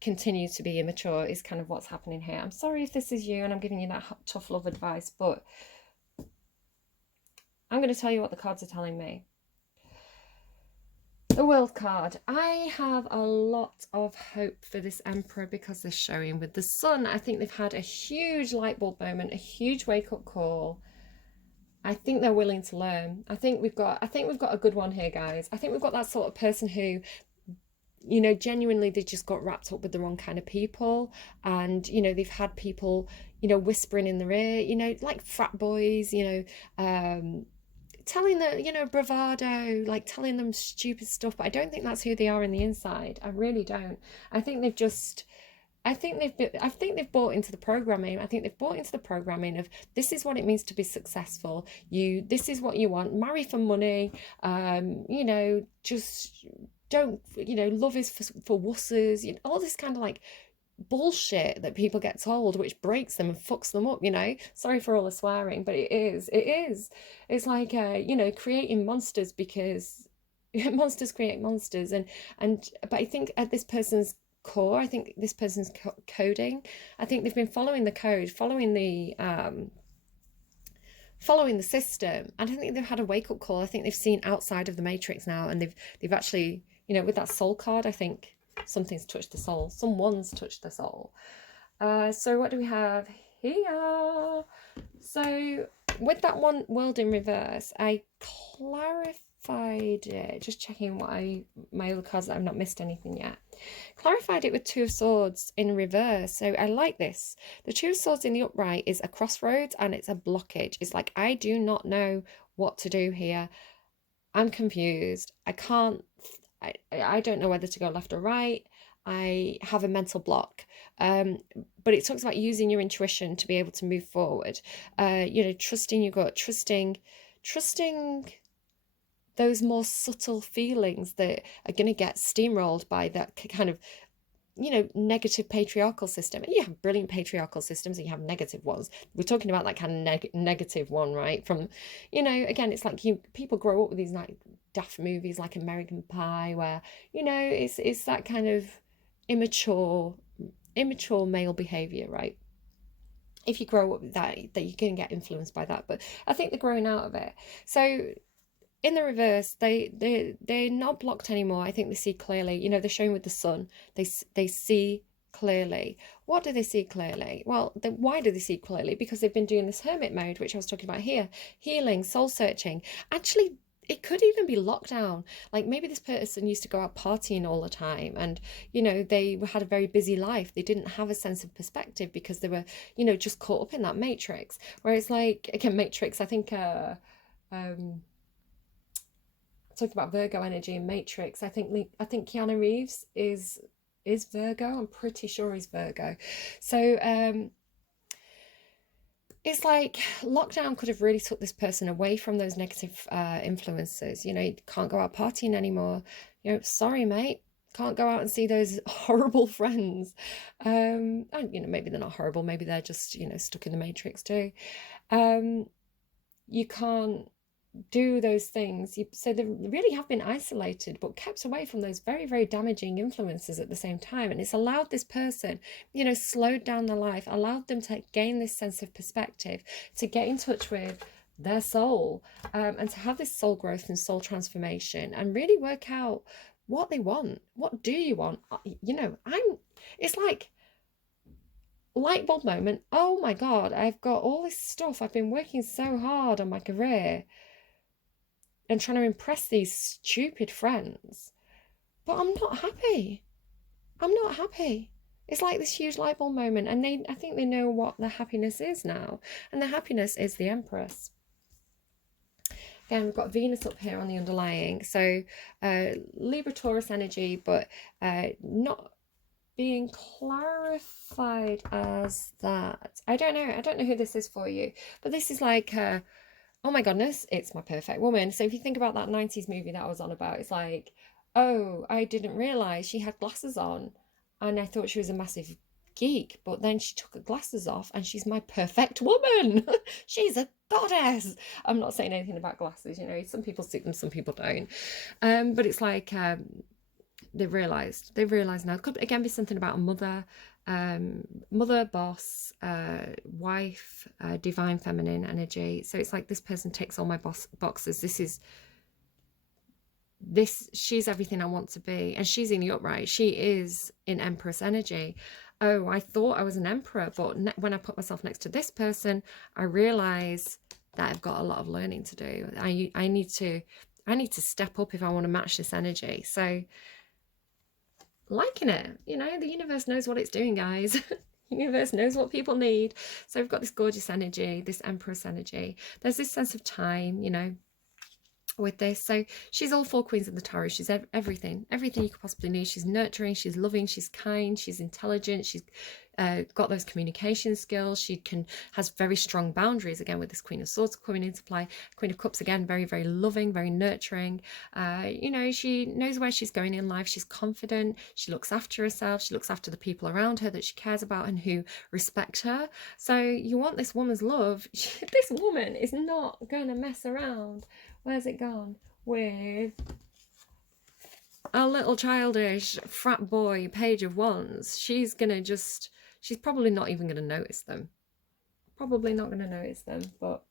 continue to be immature, is kind of what's happening here. I'm sorry if this is you and I'm giving you that tough love advice, but I'm going to tell you what the cards are telling me. The World card. I have a lot of hope for this Emperor, because they're showing with the Sun. I think they've had a huge light bulb moment, a huge wake-up call. I think they're willing to learn. I think we've got a good one here, guys. I think we've got that sort of person who, you know, genuinely they just got wrapped up with the wrong kind of people, and, you know, they've had people, you know, whispering in their ear, you know, like frat boys, you know, telling them, you know, bravado, like telling them stupid stuff. But I don't think that's who they are in the inside. I really don't. I think they've bought into the programming. I think they've bought into the programming of, this is what it means to be successful. This is what you want. Marry for money. You know, just don't, you know, love is for wusses, you know, all this kind of like bullshit that people get told, which breaks them and fucks them up, you know. Sorry for all the swearing, but it's like you know, creating monsters, because monsters create monsters. But I think at this person's core, I think this person's coding, I think they've been following the code, following the system, and I think they've had a wake-up call. I think they've seen outside of the matrix now, and they've actually, you know, with that soul card, I think something's touched the soul. Someone's touched the soul. So what do we have here? So with that one world in reverse, I clarified it, just checking what my other cards, that I've not missed anything yet. Clarified it with Two of Swords in reverse. So I like this. The Two of Swords in the upright is a crossroads, and it's a blockage. It's like, I do not know what to do here. I'm confused. I don't know whether to go left or right. I have a mental block. But it talks about using your intuition to be able to move forward. You know, trusting your gut, trusting those more subtle feelings that are going to get steamrolled by that kind of, you know, negative patriarchal system. And you have brilliant patriarchal systems, and you have negative ones. We're talking about that kind of negative one, right? From, you know, again, it's like people grow up with these like daft movies like American Pie, where, you know, it's that kind of immature male behavior, right? If you grow up with that you can get influenced by that. But I think they're growing out of it. So in the reverse, they're not blocked anymore. I think they see clearly. You know, they're showing with the Sun. They see clearly. What do they see clearly? Well, why do they see clearly? Because they've been doing this hermit mode, which I was talking about here. Healing, soul searching. Actually, it could even be lockdown. Like maybe this person used to go out partying all the time, and they had a very busy life. They didn't have a sense of perspective because they were just caught up in that matrix. Whereas, like, again, matrix, I think talking about Virgo energy and matrix, I think Keanu Reeves is Virgo. I'm pretty sure he's Virgo. So it's like lockdown could have really took this person away from those negative influences. You can't go out partying anymore. Sorry, mate, can't go out and see those horrible friends. And maybe they're not horrible, maybe they're just stuck in the matrix too. You can't do those things. So they really have been isolated, but kept away from those very, very damaging influences at the same time. And it's allowed this person, slowed down their life, allowed them to gain this sense of perspective, to get in touch with their soul, and to have this soul growth and soul transformation and really work out what they want. What do you want? It's like light bulb moment. Oh my God, I've got all this stuff. I've been working so hard on my career and trying to impress these stupid friends, but I'm not happy. I'm not happy. It's like this huge light bulb moment, and I think they know what their happiness is now, and their happiness is the Empress. Again, we've got Venus up here on the underlying, so Libra Taurus energy, but not being clarified as that. I don't know who this is for you, but this is like oh my goodness, it's my perfect woman. So if you think about that 90s movie that I was on about, it's like, oh, I didn't realize she had glasses on and I thought she was a massive geek, but then she took her glasses off and she's my perfect woman. She's a goddess. I'm not saying anything about glasses, some people suit them, some people don't. But it's like they've realized now. It could again be something about a mother, boss, wife, divine feminine energy. So it's like this person ticks all my boxes. She's everything I want to be, and she's in the upright. She is in Empress energy. Oh, I thought I was an emperor, but when I put myself next to this person, I realize that I've got a lot of learning to do. I need to step up if I want to match this energy. So liking it, the universe knows what it's doing, guys. The universe knows what people need. So we've got this gorgeous energy, this Empress energy. There's this sense of time, with this. So she's all four queens of the tarot. She's everything you could possibly need. She's nurturing, she's loving, she's kind, she's intelligent, she's got those communication skills. She has very strong boundaries, again with this Queen of Swords coming into play. Queen of Cups, again, very, very loving, very nurturing. She knows where she's going in life. She's confident, she looks after herself, she looks after the people around her that she cares about and who respect her. So you want this woman's love. This woman is not going to mess around. Where's it gone? With a little childish frat boy page of wands. She's probably not even going to notice them. Probably not going to notice them, but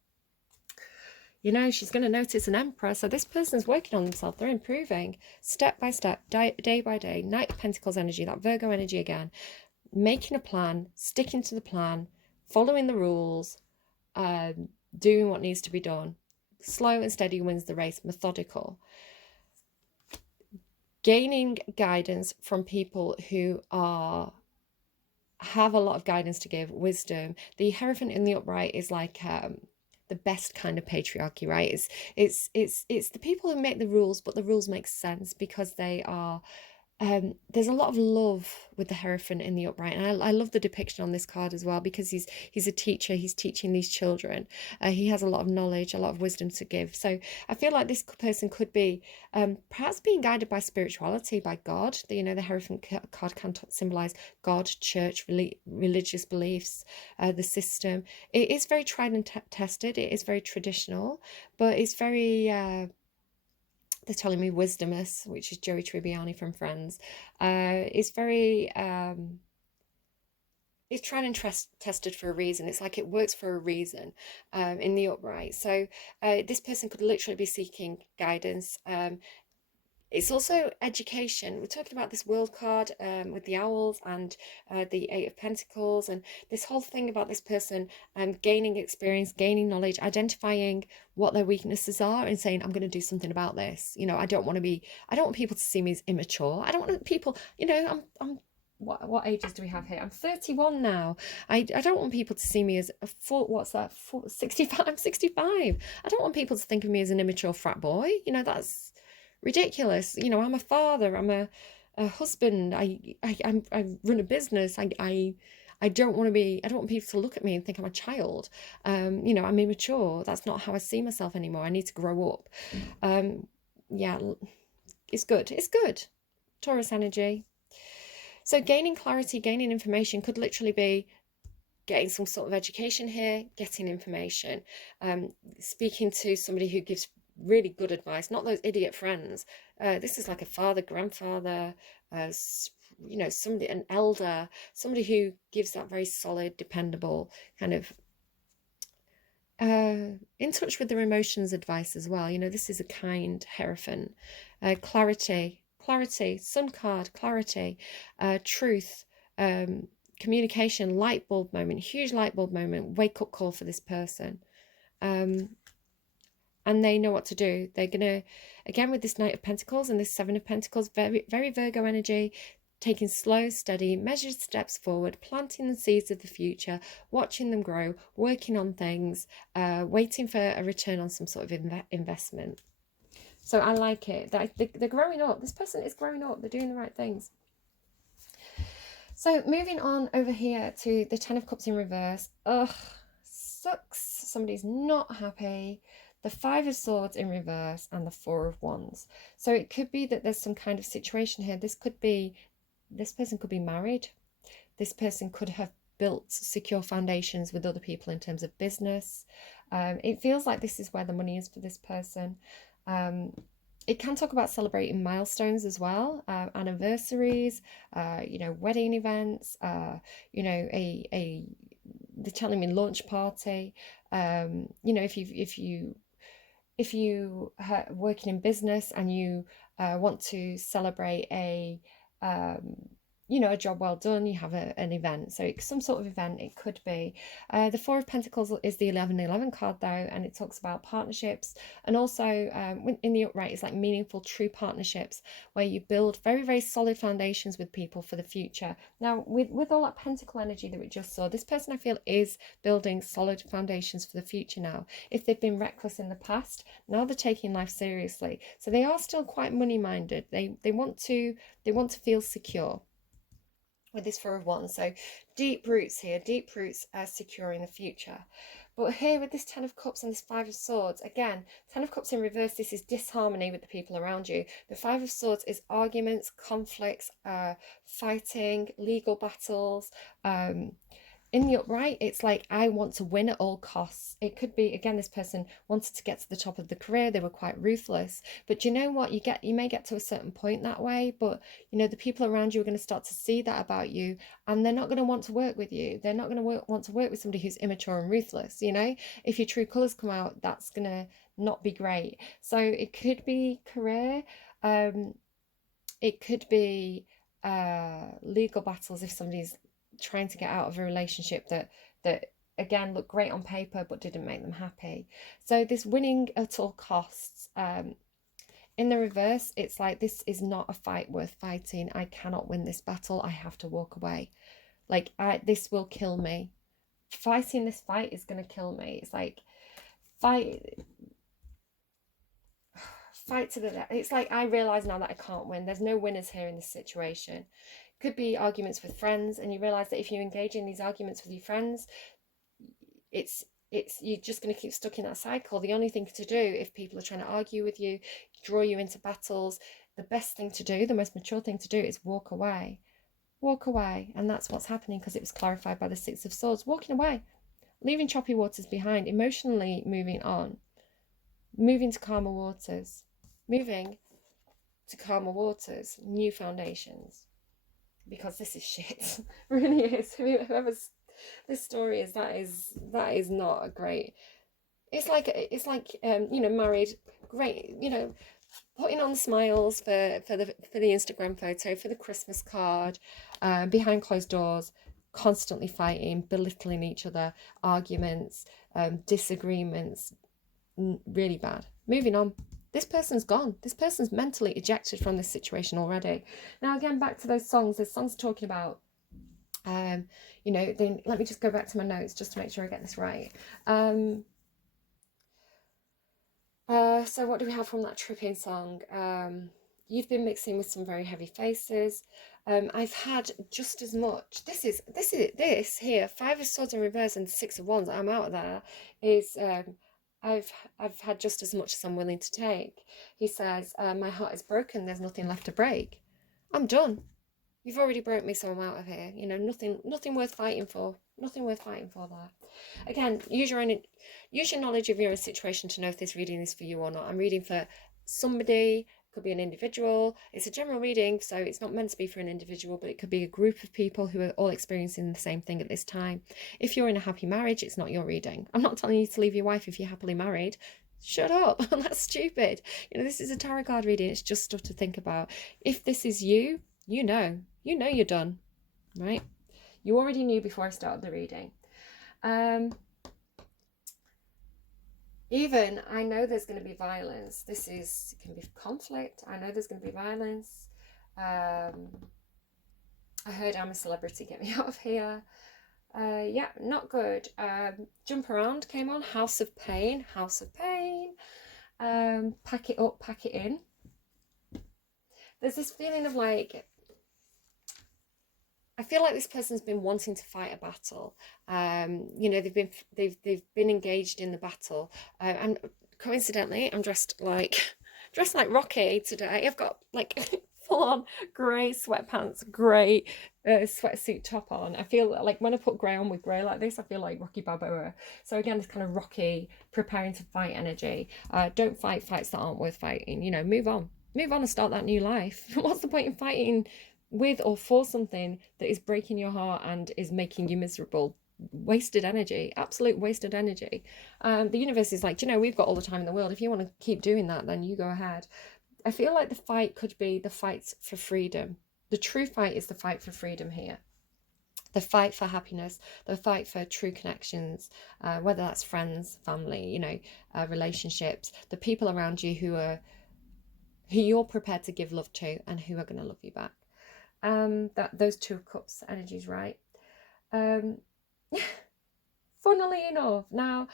she's going to notice an Emperor. So this person's working on themselves. They're improving step by step, day by day. Knight of Pentacles energy, that Virgo energy again. Making a plan, sticking to the plan, following the rules, doing what needs to be done. Slow and steady wins the race, methodical. Gaining guidance from people who have a lot of guidance to give, wisdom. The Hierophant in the upright is like the best kind of patriarchy, right? It's the people who make the rules, but the rules make sense because they are there's a lot of love with the Hierophant in the upright, and I love the depiction on this card as well, because he's a teacher. He's teaching these children. He has a lot of knowledge, a lot of wisdom to give. So I feel like this person could be perhaps being guided by spirituality, by God. The Hierophant card can symbolize God, church, religious beliefs, the system. It is very tried and tested. It is very traditional, but it's very they're telling me wisdomous, which is Joey Tribbiani from Friends. It's very it's tried and tested for a reason. It's like it works for a reason in the upright. So this person could literally be seeking guidance. It's also education. We're talking about this world card with the owls and the Eight of Pentacles, and this whole thing about this person gaining experience, gaining knowledge, identifying what their weaknesses are and saying, I'm going to do something about this. You know, I don't want people to see me as immature. I don't want people, you know, I'm what ages do we have here? I'm 31 now. I don't want people to see me as a 65. I'm 65. I don't want people to think of me as an immature frat boy. You know, that's ridiculous. You know, I'm a father. I'm a husband. I run a business. I don't want people to look at me and think I'm a child. You know, I'm immature. That's not how I see myself anymore. I need to grow up. Yeah, it's good. It's good. Taurus energy. So gaining clarity, gaining information could literally be getting some sort of education here, getting information, speaking to somebody who gives really good advice, not those idiot friends. This is like a father, grandfather, you know, somebody, an elder, somebody who gives that very solid, dependable kind of in touch with their emotions advice as well. You know, this is a kind hierophant. Clarity, sun card, clarity, truth, communication, light bulb moment, huge light bulb moment, wake up call for this person. And they know what to do. They're going to, again, with this Knight of Pentacles and this Seven of Pentacles, very, very Virgo energy, taking slow, steady, measured steps forward, planting the seeds of the future, watching them grow, working on things, waiting for a return on some sort of investment. So I like it. They're growing up. This person is growing up. They're doing the right things. So moving on over here to the Ten of Cups in reverse. Ugh, sucks. Somebody's not happy. The Five of Swords in reverse and the Four of Wands. So it could be that there's some kind of situation here. This person could be married. This person could have built secure foundations with other people in terms of business. It feels like this is where the money is for this person. It can talk about celebrating milestones as well, anniversaries, you know, wedding events, you know, they're telling me launch party. You know, if you are working in business and you want to celebrate you know, a job well done, you have an event. So it's some sort of event it could be. The Four of Pentacles is the 1111 card though, and it talks about partnerships, and also in the upright it's like meaningful true partnerships where you build very, very solid foundations with people for the future. Now with all that pentacle energy that we just saw, this person I feel is building solid foundations for the future now. If they've been reckless in the past, now they're taking life seriously. So they are still quite money minded. They want to feel secure with this Four of Wands. So deep roots here, deep roots are securing the future. But here with this Ten of Cups and this Five of Swords, again, Ten of Cups in reverse, this is disharmony with the people around you. The Five of Swords is arguments, conflicts, fighting, legal battles. In the upright, it's like, I want to win at all costs. It could be, again, this person wanted to get to the top of the career. They were quite ruthless. But you know what? You may get to a certain point that way, but you know, the people around you are going to start to see that about you, and they're not going to want to work with you. They're not going to want to work with somebody who's immature and ruthless. You know, if your true colors come out, that's going to not be great. So it could be career. It could be legal battles if somebody's trying to get out of a relationship that again looked great on paper but didn't make them happy. So this winning at all costs, in the reverse, it's like, this is not a fight worth fighting. I cannot win this battle. I have to walk away. Like, this will kill me. Fighting this fight is going to kill me. It's like fight to the death. It's like, I realize now that I can't win. There's no winners here in this situation. Could be arguments with friends, and you realize that if you engage in these arguments with your friends, it's you're just going to keep stuck in that cycle. The only thing to do, if people are trying to argue with you, draw you into battles, the best thing to do, the most mature thing to do, is walk away. And that's what's happening, because it was clarified by the Six of Swords. Walking away, leaving choppy waters behind, emotionally moving on, moving to calmer waters, new foundations. Because this is shit. Really is. Whoever's this story is, that is not a great. It's like you know, married, great, you know, putting on the smiles for the Instagram photo, for the Christmas card, behind closed doors, constantly fighting, belittling each other, arguments, disagreements, really bad. Moving on. This person's gone. This person's mentally ejected from this situation already. Now, again, back to those songs. There's songs talking about, you know, then let me just go back to my notes just to make sure I get this right. So what do we have from that tripping song? You've been mixing with some very heavy faces. I've had just as much. This here, 5 of Swords in reverse and 6 of Wands. I'm out of there. Is I've had just as much as I'm willing to take. He says, my heart is broken. There's nothing left to break. I'm done. You've already broke me, so I'm out of here. You know, nothing worth fighting for. Nothing worth fighting for there. Again, use your knowledge of your own situation to know if this reading is for you or not. I'm reading for somebody, could be an individual. It's a general reading, so it's not meant to be for an individual, but it could be a group of people who are all experiencing the same thing at this time. If you're in a happy marriage, it's not your reading. I'm not telling you to leave your wife if you're happily married. Shut up. That's stupid. You know, this is a tarot card reading. It's just stuff to think about. If this is you, you know you're done, right? You already knew before I started the reading. Even I know there's going to be violence. It can be conflict. I know there's going to be violence. I heard I'm a celebrity, get me out of here. Yeah, not good. Jump around came on. House of Pain. Pack it up, pack it in. There's this feeling of like, I feel like this person's been wanting to fight a battle. You know, they've been engaged in the battle. And coincidentally, I'm dressed like Rocky today. I've got like full on grey sweatpants, grey sweatsuit top on. I feel like when I put grey on with grey like this, I feel like Rocky Balboa. So again, it's kind of Rocky, preparing to fight energy. Don't fight fights that aren't worth fighting. You know, move on and start that new life. What's the point in fighting with or for something that is breaking your heart and is making you miserable? Wasted energy, absolute wasted energy. The universe is like, you know, we've got all the time in the world. If you want to keep doing that, then you go ahead. I feel like the fight could be the fight for freedom. The true fight is the fight for freedom here. The fight for happiness, the fight for true connections, whether that's friends, family, you know, relationships, the people around you who you're prepared to give love to and who are going to love you back. Those 2 of Cups energies, right? Funnily enough, now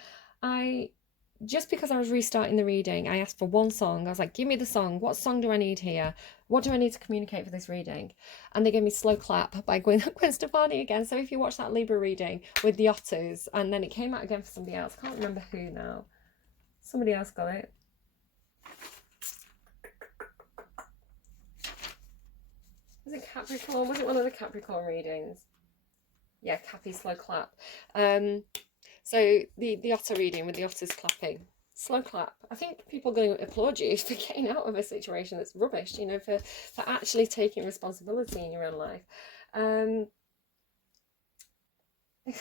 just because I was restarting the reading, I asked for one song. I was like, give me the song. What song do I need here? What do I need to communicate for this reading? And they gave me Slow Clap by Gwen Stefani again. So if you watch that Libra reading with the otters, and then it came out again for somebody else. I can't remember who now. Somebody else got it. Was it Capricorn? Was it one of the Capricorn readings? Yeah, Cappy Slow Clap. So the otter reading with the otters clapping. Slow clap. I think people are going to applaud you for getting out of a situation that's rubbish, you know, for actually taking responsibility in your own life.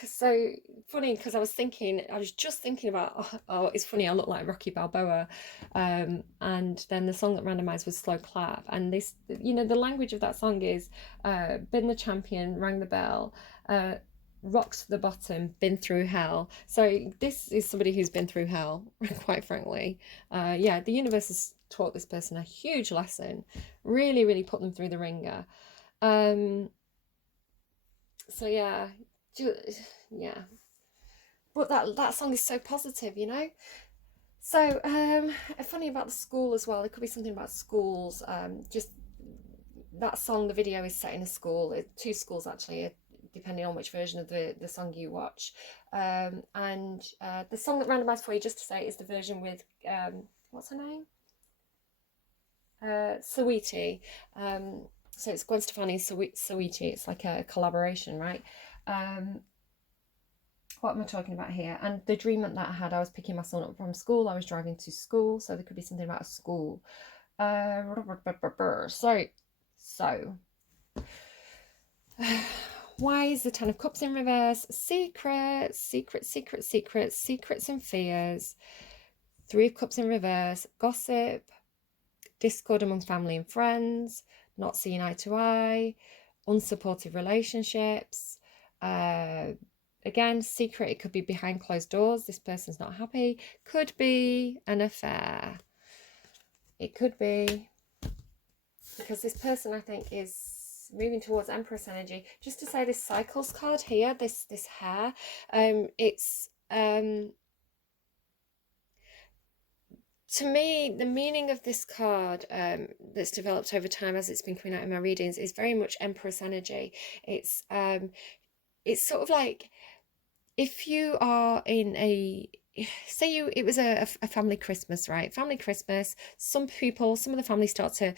So funny, because I was just thinking about, oh, it's funny, I look like Rocky Balboa, and then the song that randomized was Slow Clap, and this, you know, the language of that song is been the champion, rang the bell, rocked the bottom, been through hell. So this is somebody who's been through hell, quite frankly. Yeah, the universe has taught this person a huge lesson, really put them through the ringer. So yeah, but that song is so positive, you know. So funny about the school as well. It could be something about schools. Just that song, the video is set in a school, 2 schools actually, depending on which version of the song you watch. And the song that randomized for you, just to say, is the version with what's her name, Saweetie. So it's Gwen Stefani and Saweetie. It's like a collaboration, right? What am I talking about here? And the dream that I had, I was picking my son up from school. I was driving to school, so there could be something about a school. So why is the 10 of Cups in reverse? Secrets and fears. 3 of Cups in reverse. Gossip. discord among family and friends, not seeing eye to eye, unsupportive relationships. Again, secret, it could be behind closed doors. This person's not happy. Could be an affair. It could be, because this person, I think, is moving towards Empress energy. Just to say, this cycles card here, this hair, it's to me, the meaning of this card that's developed over time as it's been coming out in my readings is very much Empress energy. It's sort of like, if you are in a, say it was a family Christmas, right? Family Christmas, some of the family start to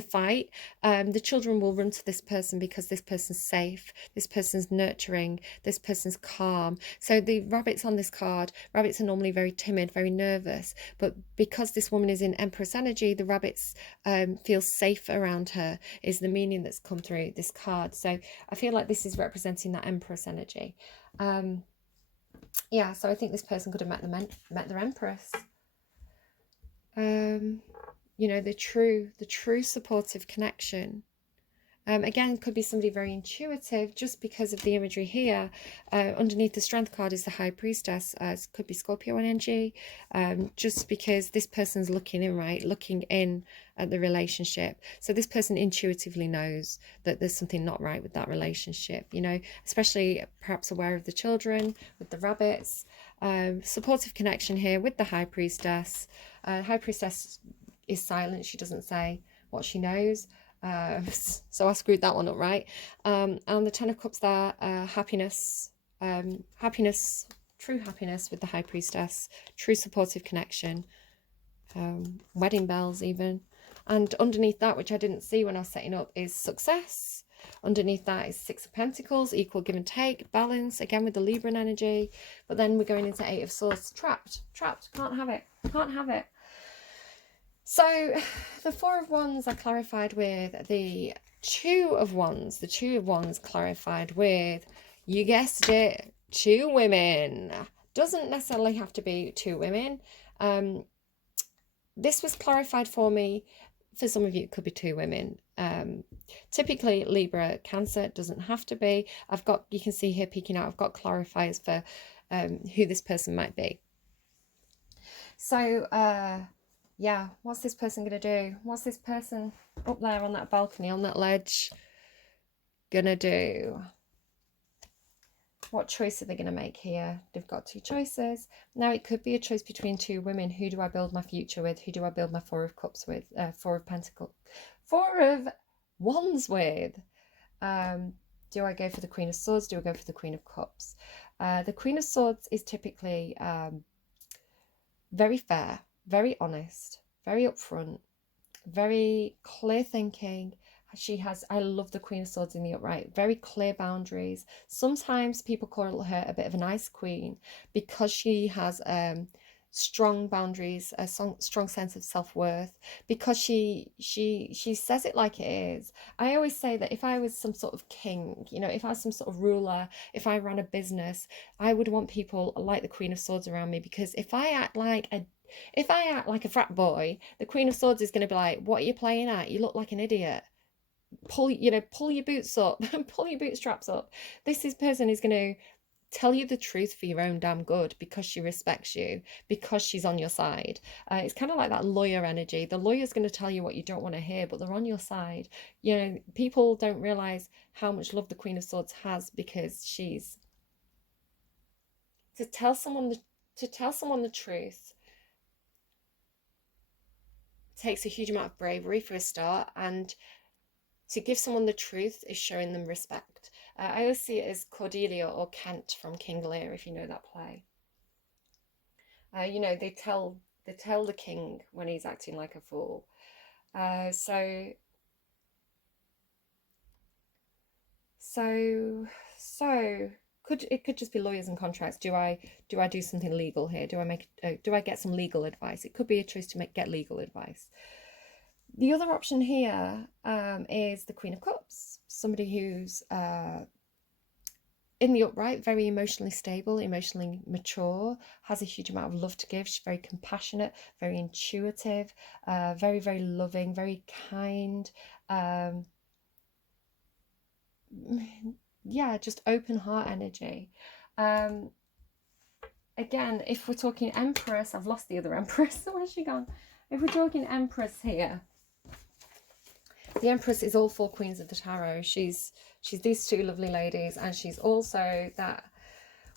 fight. The children will run to this person because this person's safe, this person's nurturing, this person's calm. So the rabbits on this card, rabbits are normally very timid, very nervous, but because this woman is in Empress energy, the rabbits feel safe around her, is the meaning that's come through this card. So I feel like this is representing that Empress energy. Yeah, so I think this person could have met their Empress. You know, the true supportive connection. Again, could be somebody very intuitive, just because of the imagery here. Underneath the Strength card is the High Priestess. Could be Scorpio energy, just because this person's looking in at the relationship. So this person intuitively knows that there's something not right with that relationship, you know, especially perhaps aware of the children with the rabbits. Supportive connection here with the High Priestess. High Priestess is silent. She doesn't say what she knows. So I screwed that one up, right? And the Ten of Cups there, happiness, true happiness with the High Priestess, true supportive connection, wedding bells even. And underneath that, which I didn't see when I was setting up, is success. Underneath that is Six of Pentacles, equal give and take, balance, again with the Libran energy. But then we're going into Eight of Swords, trapped, can't have it. So the Four of Wands are clarified with the Two of Wands. The Two of Wands clarified with, you guessed it, two women. Doesn't necessarily have to be two women. This was clarified for me. For some of you, it could be two women. Typically Libra, Cancer, doesn't have to be. You can see here peeking out, I've got clarifiers for who this person might be. So, yeah, what's this person going to do? What's this person up there on that balcony, on that ledge, going to do? What choice are they going to make here? They've got two choices. Now, it could be a choice between two women. Who do I build my future with? Who do I build my Four of Cups with? Four of Pentacles. Four of Wands with? Do I go for the Queen of Swords? Do I go for the Queen of Cups? The Queen of Swords is typically very fair, very honest, very upfront, very clear thinking. I love the Queen of Swords in the upright, very clear boundaries. Sometimes people call her a bit of an ice queen because she has strong boundaries, a strong sense of self-worth, because she says it like it is. I always say that if I was some sort of king, you know, if I was some sort of ruler, if I ran a business, I would want people like the Queen of Swords around me, because if I act like a frat boy, the Queen of Swords is going to be like, what are you playing at? You look like an idiot. Pull your boots up, pull your bootstraps up. This person is going to tell you the truth for your own damn good, because she respects you, because she's on your side. It's kind of like that lawyer energy. The lawyer's going to tell you what you don't want to hear, but they're on your side. You know, people don't realize how much love the Queen of Swords has, because she's to tell someone the truth takes a huge amount of bravery for a start, and to give someone the truth is showing them respect. I always see it as Cordelia or Kent from King Lear, if you know that play. You know, they tell the king when he's acting like a fool. So it could just be lawyers and contracts. Do I do something legal here? Do I get some legal advice? It could be a choice to get legal advice. The other option here is the Queen of Cups, somebody who's in the upright, very emotionally stable, emotionally mature, has a huge amount of love to give. She's very compassionate, very intuitive, very, very loving, very kind. Yeah, just open heart energy. Again, if we're talking Empress, I've lost the other Empress. Where's she gone? If we're talking Empress here, the Empress is all four queens of the tarot. She's these two lovely ladies, and she's also that.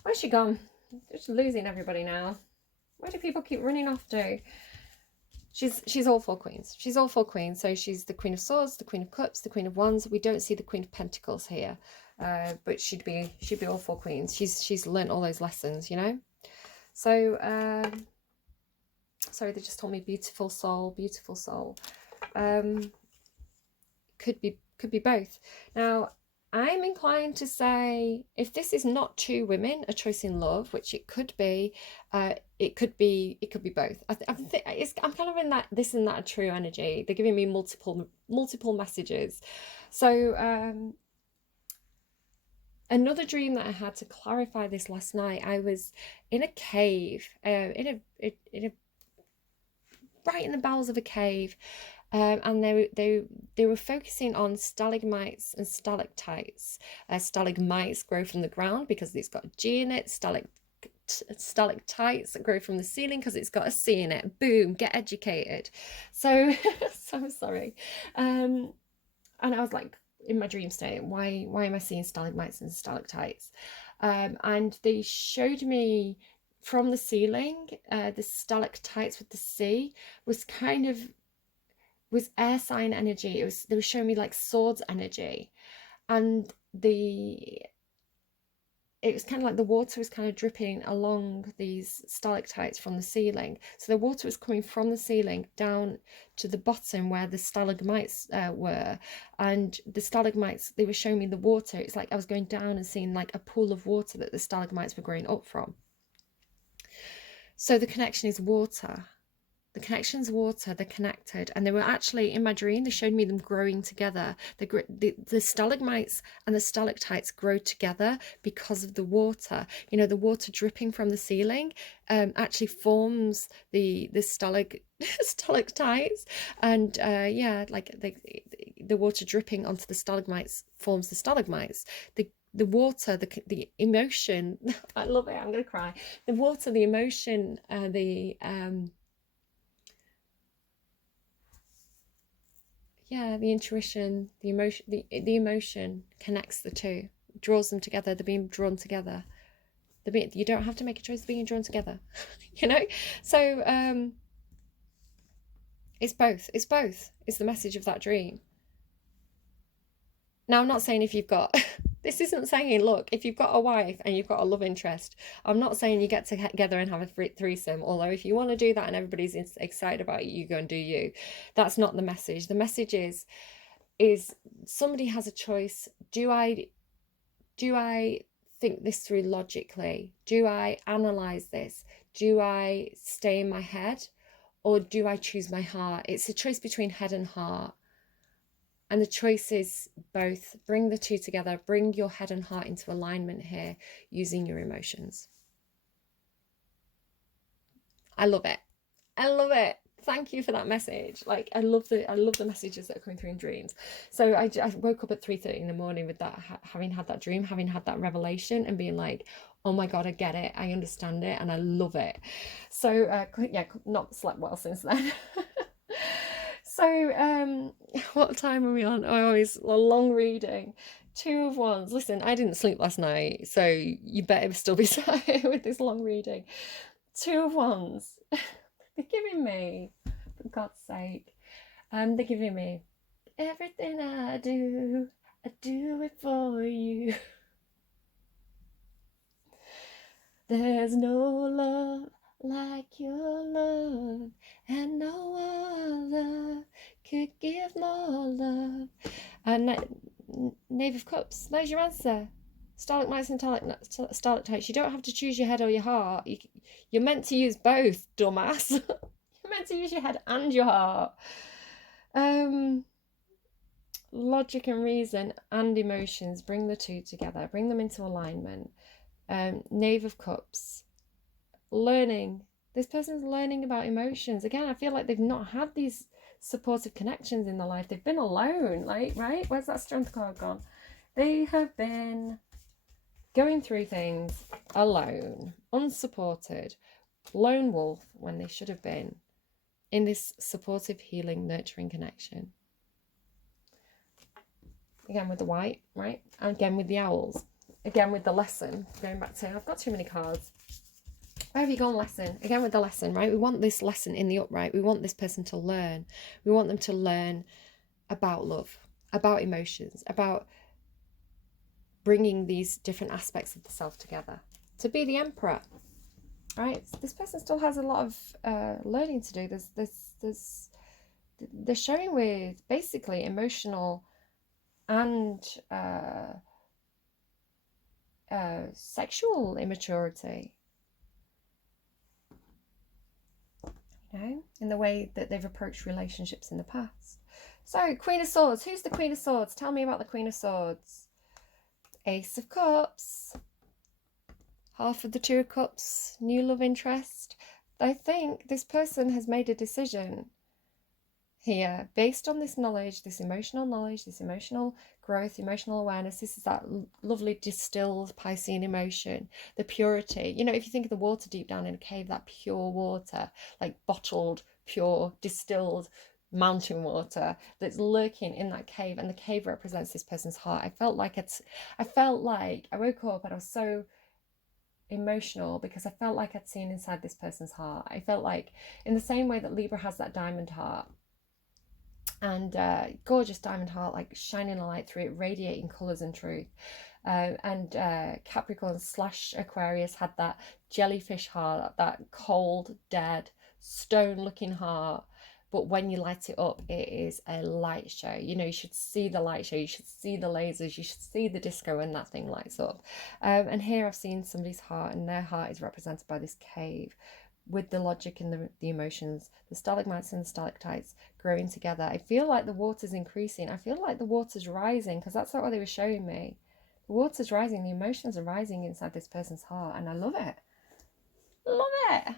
Where's she gone? Just losing everybody now. Where do people keep running off to? She's all four queens. She's all four queens. So she's the Queen of Swords, the Queen of Cups, the Queen of Wands. We don't see the Queen of Pentacles here, but she'd be all four queens. She's learnt all those lessons, you know. So sorry, they just told me beautiful soul, beautiful soul. Could be both. Now, I'm inclined to say if this is not two women, a choice in love, which it could be, it could be both. I'm kind of in that this and that true energy. They're giving me multiple messages. So another dream that I had to clarify this last night. I was in a cave, in a right in the bowels of a cave. And they were focusing on stalagmites and stalactites. Stalagmites grow from the ground because it's got a G in it. Stalactites grow from the ceiling because it's got a C in it. Boom, get educated. So, so sorry. And I was like, in my dream state, why am I seeing stalagmites and stalactites? And they showed me from the ceiling, the stalactites with the C was air sign energy. They were showing me like swords energy, and it was kind of like the water was kind of dripping along these stalactites from the ceiling. So the water was coming from the ceiling down to the bottom where the stalagmites were, and the stalagmites, they were showing me the water. It's like I was going down and seeing like a pool of water that the stalagmites were growing up from. So the connection is water. The connection's water, they're connected. And they were actually, in my dream, they showed me them growing together. The stalagmites and the stalactites grow together because of the water. You know, the water dripping from the ceiling actually forms the stalactites. And yeah, like the water dripping onto the stalagmites forms the stalagmites. The water, the emotion, I love it, I'm going to cry. The water, the emotion, yeah, the intuition, the emotion connects the two, draws them together. They're being drawn together. You don't have to make a choice. They're being drawn together, you know. So it's both. It's both. It's the message of that dream. Now, I'm not saying if you've got this isn't saying, look, if you've got a wife and you've got a love interest, I'm not saying you get together and have a threesome. Although if you want to do that and everybody's excited about it, you go and do you. That's not the message. The message is somebody has a choice. Do I think this through logically? Do I analyze this? Do I stay in my head, or do I choose my heart? It's a choice between head and heart. And the choice is both. Bring the two together. Bring your head and heart into alignment here using your emotions. I love it. I love it. Thank you for that message. Like, I love the messages that are coming through in dreams. So I woke up at 3:30 in the morning with that, having had that dream, having had that revelation, and being like, oh my God, I get it. I understand it. And I love it. So yeah, not slept well since then. So what time are we on? Oh, it's a long reading. 2 of Wands. Listen, I didn't sleep last night, so you better still be sat here with this long reading. 2 of Wands. They're giving me, for God's sake, they're giving me everything I do it for you. There's no love like your love, and no other could give more love. And Knave of Cups, there's your answer. Stalagmites and stalactites. You don't have to choose your head or your heart. You're meant to use both, dumbass. You're meant to use your head and your heart. logic and reason and emotions, bring the two together, bring them into alignment. Knave of Cups, learning. This person's learning about emotions. Again, I feel like they've not had these supportive connections in their life. They've been alone, like, right? Where's that Strength card gone? They have been going through things alone, unsupported, lone wolf, when they should have been in this supportive, healing, nurturing connection. Again with the white, right? And again with the owls. Again with the lesson. Going back to, I've got too many cards. Where have you gone, lesson? Again with the lesson, right? We want this lesson in the upright. We want this person to learn. We want them to learn about love, about emotions, about bringing these different aspects of the self together. To be the emperor, right? This person still has a lot of learning to do. They're showing with basically emotional and sexual immaturity, you know, in the way that they've approached relationships in the past. So, Queen of Swords. Who's the Queen of Swords? Tell me about the Queen of Swords. Ace of Cups. Half of the Two of Cups. New love interest. I think this person has made a decision here based on this knowledge, this emotional growth, emotional awareness. This is that lovely distilled Piscean emotion, the purity. You know, if you think of the water deep down in a cave, that pure water, like bottled, pure, distilled mountain water that's lurking in that cave, and the cave represents this person's heart. I felt like I woke up and I was so emotional because I felt like I'd seen inside this person's heart. I felt like, in the same way that Libra has that diamond heart, and gorgeous diamond heart, like shining a light through it, radiating colours and truth. And Capricorn / Aquarius had that jellyfish heart, that cold, dead, stone-looking heart. But when you light it up, it is a light show. You know, you should see the light show. You should see the lasers. You should see the disco when that thing lights up. And here I've seen somebody's heart, and their heart is represented by this cave, with the logic and the emotions, the stalagmites and the stalactites growing together. I feel like the water's increasing. I feel like the water's rising, because that's not what they were showing me. The water's rising, the emotions are rising inside this person's heart, and I love it. Love it.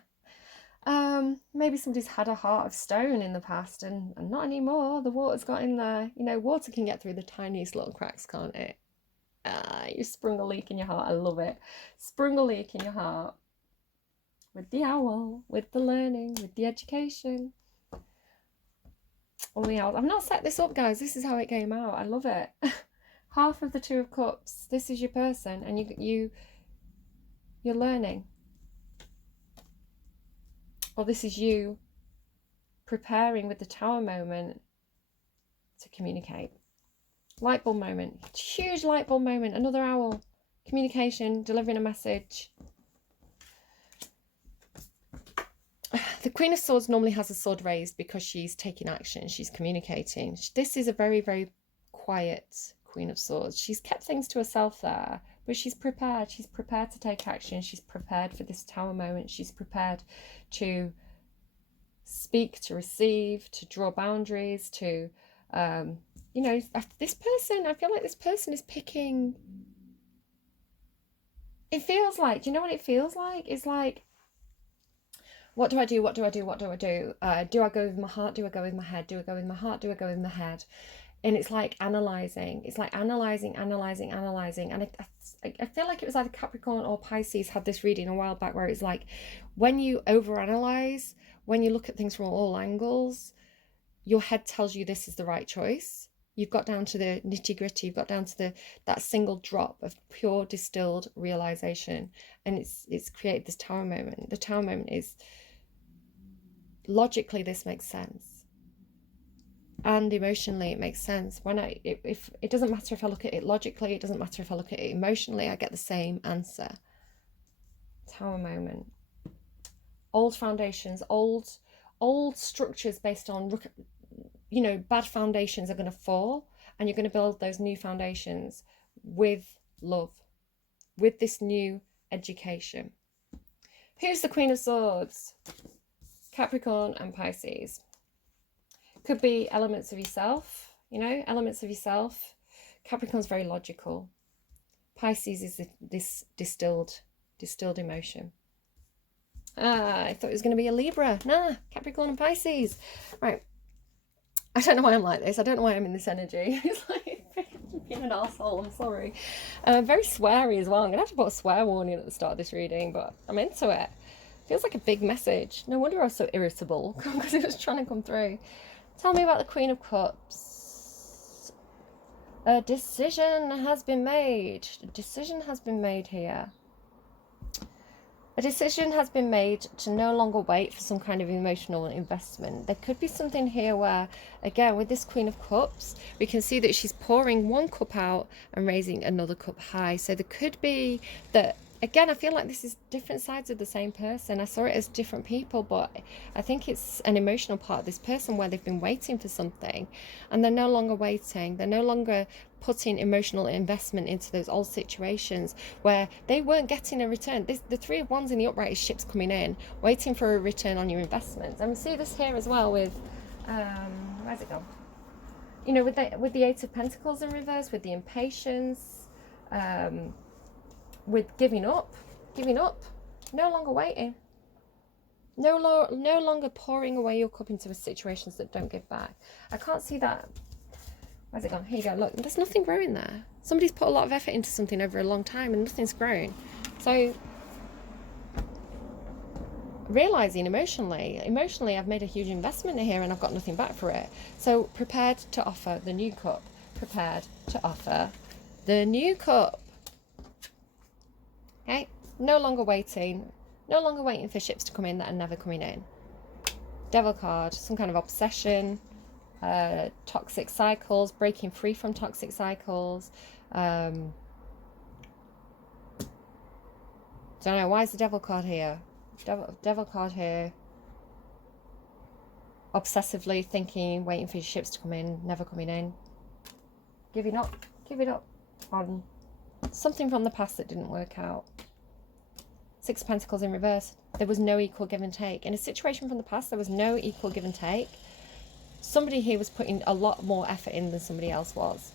Maybe somebody's had a heart of stone in the past, and not anymore. The water's got in there. You know, water can get through the tiniest little cracks, can't it? You sprung a leak in your heart. I love it. Sprung a leak in your heart. With the owl, with the learning, with the education. All the owls. I've not set this up, guys. This is how it came out. I love it. Half of the Two of Cups. This is your person, and you're learning. Or this is you preparing with the Tower moment to communicate. Light bulb moment. Huge light bulb moment. Another owl. Communication, delivering a message. The Queen of Swords normally has a sword raised because she's taking action, she's communicating. This is a very, very quiet Queen of Swords. She's kept things to herself there, but she's prepared. She's prepared to take action. She's prepared for this Tower moment. She's prepared to speak, to receive, to draw boundaries, to, you know, this person, I feel like this person is picking. It feels like, do you know what it feels like? It's like, what do I do? What do I do? What do I do? Do I go with my heart? Do I go with my head? Do I go with my heart? Do I go with my head? And it's like analysing. It's like analysing. And I feel like it was either Capricorn or Pisces had this reading a while back where it's like, when you overanalyze, when you look at things from all angles, your head tells you this is the right choice. You've got down to the nitty gritty. You've got down to that single drop of pure distilled realization, and it's created this Tower moment. The Tower moment is, logically this makes sense, and emotionally it makes sense. If it doesn't matter if I look at it logically, it doesn't matter if I look at it emotionally, I get the same answer. Tower moment. Old foundations, old structures based on, you know, bad foundations are going to fall, and you're going to build those new foundations with love, with this new education. Who's the Queen of Swords? Capricorn and Pisces. Could be elements of yourself, you know, elements of yourself. Capricorn's very logical. Pisces is this distilled emotion. I thought it was going to be a Libra. Nah, Capricorn and Pisces. Right. I don't know why I'm like this. I don't know why I'm in this energy. It's like being an arsehole. I'm sorry. Very sweary as well. I'm going to have to put a swear warning at the start of this reading, but I'm into it. Feels like a big message. No wonder I was so irritable, because it was trying to come through. Tell me about the Queen of Cups. A decision has been made. A decision has been made here. A decision has been made to no longer wait for some kind of emotional investment. There could be something here where, again, with this Queen of Cups, we can see that she's pouring one cup out and raising another cup high. So there could be that, again, I feel like this is different sides of the same person. I saw it as different people, but I think it's an emotional part of this person where they've been waiting for something and they're no longer waiting. They're no longer putting emotional investment into those old situations where they weren't getting a return. The Three of Wands in the upright is ships coming in, waiting for a return on your investments. And we see this here as well with, where's it gone? You know, with the Eight of Pentacles in reverse, with the impatience, with giving up, no longer waiting. No longer pouring away your cup into situations that don't give back. I can't see that. Where's it gone? Here you go. Look, there's nothing growing there. Somebody's put a lot of effort into something over a long time and nothing's grown. So, realizing emotionally, I've made a huge investment here and I've got nothing back for it. So, prepared to offer the new cup. Prepared to offer the new cup. Okay? No longer waiting for ships to come in that are never coming in. Devil card, some kind of obsession. Toxic cycles, breaking free from toxic cycles. Don't know, why is the devil card here? Devil card here. Obsessively thinking, waiting for your ships to come in, never coming in. Giving up on something from the past that didn't work out. Six of Pentacles in reverse. There was no equal give and take. In a situation from the past, there was no equal give and take. Somebody here was putting a lot more effort in than somebody else was.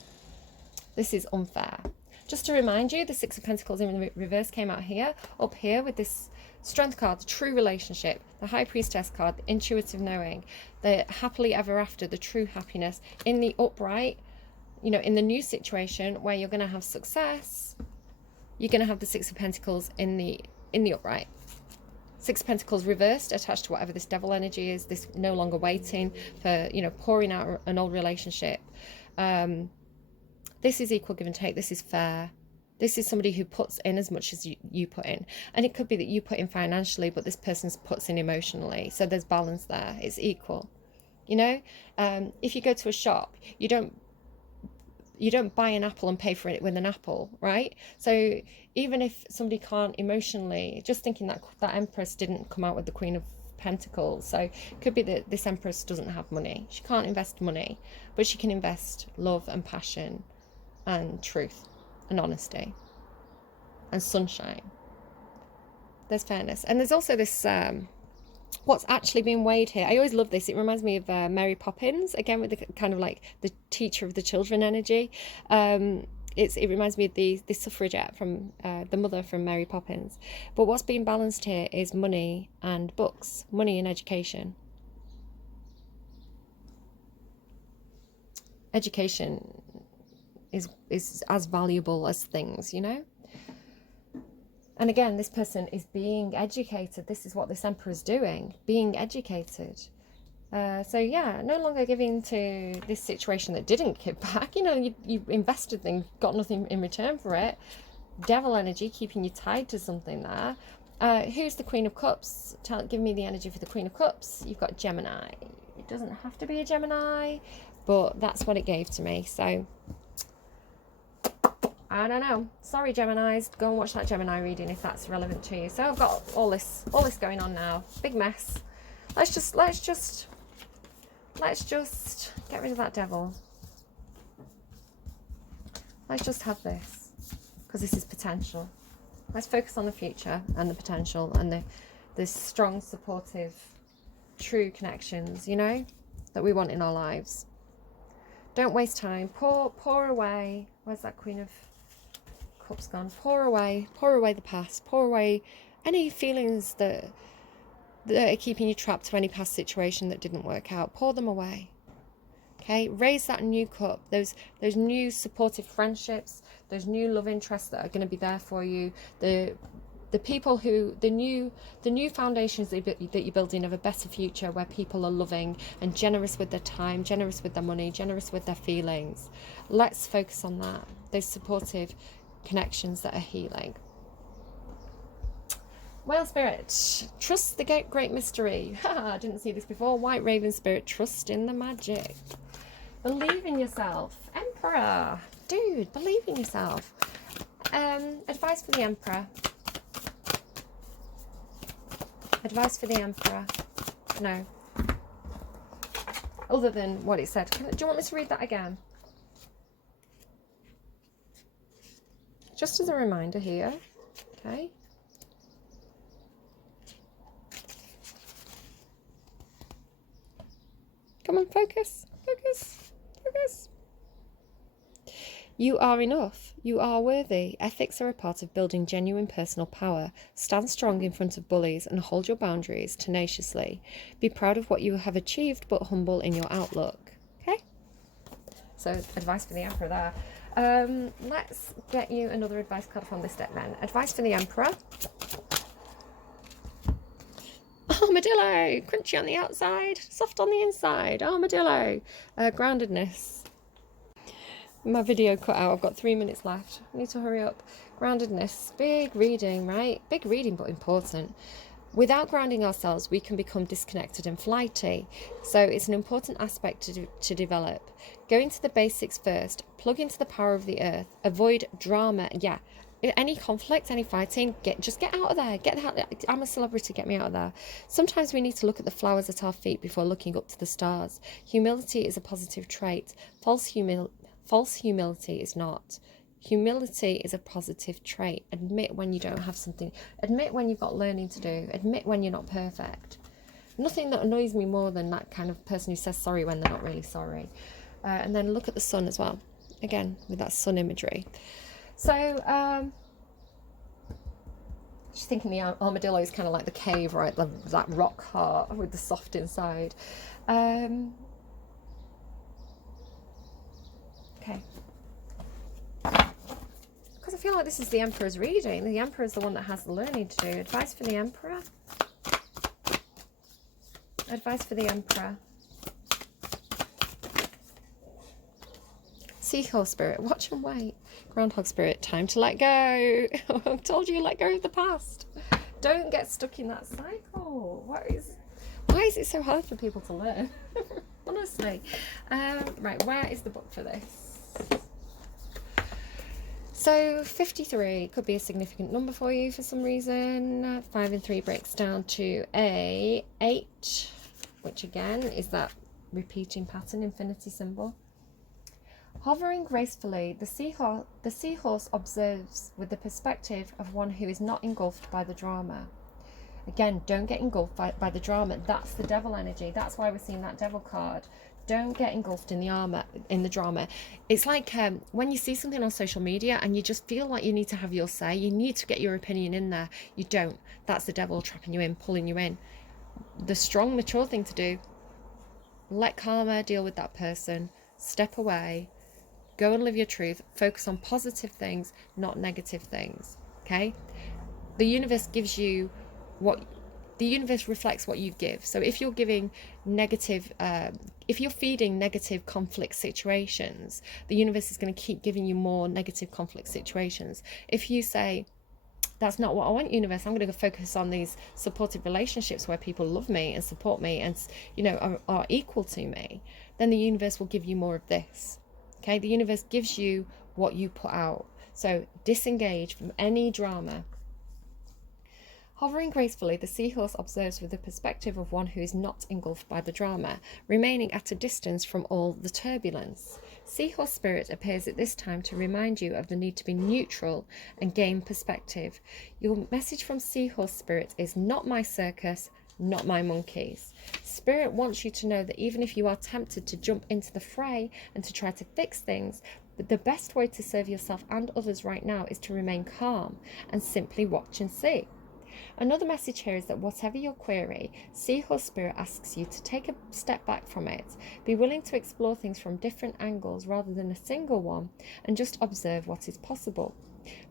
This is unfair. Just to remind you, the Six of Pentacles in reverse came out here, up here with this Strength card, the true relationship, the High Priestess card, the intuitive knowing, the happily ever after, the true happiness. In the upright, you know, in the new situation where you're going to have success, you're going to have the Six of Pentacles in the upright. Six of Pentacles reversed, attached to whatever this devil energy is, this no longer waiting for, you know, pouring out an old relationship. This is equal give and take. This is fair. This is somebody who puts in as much as you put in. And it could be that you put in financially, but this person puts in emotionally. So there's balance there. It's equal. You know, if you go to a shop, you don't buy an apple and pay for it with an apple, right? So even if somebody can't emotionally, just thinking that Empress didn't come out with the Queen of Pentacles, so it could be that this Empress doesn't have money. She can't invest money, but she can invest love and passion and truth and honesty and sunshine. There's fairness. And there's also this what's actually being weighed here. I always love this. It reminds me of Mary Poppins, again with the kind of like the teacher of the children energy. It reminds me of the suffragette from the mother from Mary Poppins. But what's being balanced here is money and books, money and education. Education is as valuable as things, you know. And again, this person is being educated. This is what this Emperor is doing, being educated. So yeah, no longer giving to this situation that didn't give back. You know, you invested things, got nothing in return for it. Devil energy, keeping you tied to something there. Who's the Queen of Cups? Give me the energy for the Queen of Cups. You've got Gemini. It doesn't have to be a Gemini, but that's what it gave to me. So I don't know. Sorry, Geminis. Go and watch that Gemini reading if that's relevant to you. So I've got all this going on now. Big mess. Let's just get rid of that devil. Let's just have this, because this is potential. Let's focus on the future and the potential and the strong, supportive, true connections, you know, that we want in our lives. Don't waste time. Pour away. Where's that Queen of Cups gone? Pour away the past. Pour away any feelings that are keeping you trapped to any past situation that didn't work out. Pour them away. Okay, raise that new cup. Those new supportive friendships, those new love interests that are going to be there for you. The people who, the new foundations that you're building of a better future, where people are loving and generous with their time, generous with their money, generous with their feelings. Let's focus on that. Those supportive connections that are healing. Whale Spirit, trust the great mystery. I didn't see this before. White Raven Spirit, trust in the magic. Believe in yourself. Emperor, dude, believe in yourself. Advice for the Emperor. Advice for the Emperor. No. Other than what it said. Do you want me to read that again? Just as a reminder here. Okay. Come on, focus. Focus. Focus. You are enough. You are worthy. Ethics are a part of building genuine personal power. Stand strong in front of bullies and hold your boundaries tenaciously. Be proud of what you have achieved, but humble in your outlook. Okay? So, advice for the Emperor there. Let's get you another advice card from this deck then. Advice for the Emperor. Armadillo. Crunchy on the outside, soft on the inside. Armadillo. Groundedness. My video cut out. I've got 3 minutes left. I need to hurry up. Groundedness. Big reading, right? Big reading, but important. Without grounding ourselves, we can become disconnected and flighty. So it's an important aspect to develop. Go into the basics first. Plug into the power of the earth. Avoid drama. Yeah. Any conflict, any fighting, just get out of there. Get out. I'm a celebrity, get me out of there. Sometimes we need to look at the flowers at our feet before looking up to the stars. Humility is a positive trait. False humility is not. Humility is a positive trait. Admit when you don't have something. Admit when you've got learning to do. Admit when you're not perfect. Nothing that annoys me more than that kind of person who says sorry when they're not really sorry. And then look at the sun as well. Again, with that sun imagery. So, just thinking the armadillo is kind of like the cave, right? That rock heart with the soft inside. Okay. Because I feel like this is the Emperor's reading. The Emperor is the one that has the learning to do. Advice for the Emperor. Advice for the Emperor. Seahorse Spirit, watch and wait. Groundhog Spirit, time to let go. I told you, let go of the past. Don't get stuck in that cycle. Why is it so hard for people to learn? Honestly. Right, where is the book for this? So 53 could be a significant number for you for some reason. 5 and 3 breaks down to a 8, which again is that repeating pattern, infinity symbol. Hovering gracefully, the seahorse observes with the perspective of one who is not engulfed by the drama. Again, don't get engulfed by the drama. That's the devil energy. That's why we're seeing that devil card. Don't get engulfed in the drama. It's like when you see something on social media and you just feel like you need to have your say, you need to get your opinion in there. You don't. That's the devil trapping you in, pulling you in. The strong, mature thing to do, let karma deal with that person. Step away. Go and live your truth. Focus on positive things, not negative things. Okay? The universe gives you the universe reflects what you give. So if you're giving negative, if you're feeding negative conflict situations, the universe is going to keep giving you more negative conflict situations. If you say, that's not what I want, universe, I'm going to focus on these supportive relationships where people love me and support me and, you know, are equal to me, then the universe will give you more of this. Okay, the universe gives you what you put out. So disengage from any drama. Hovering gracefully, the seahorse observes with the perspective of one who is not engulfed by the drama, remaining at a distance from all the turbulence. Seahorse Spirit appears at this time to remind you of the need to be neutral and gain perspective. Your message from Seahorse Spirit is not my circus, not my monkeys. Spirit wants you to know that even if you are tempted to jump into the fray and to try to fix things, but the best way to serve yourself and others right now is to remain calm and simply watch and see. Another message here is that whatever your query, see how Spirit asks you to take a step back from it, be willing to explore things from different angles rather than a single one, and just observe what is possible.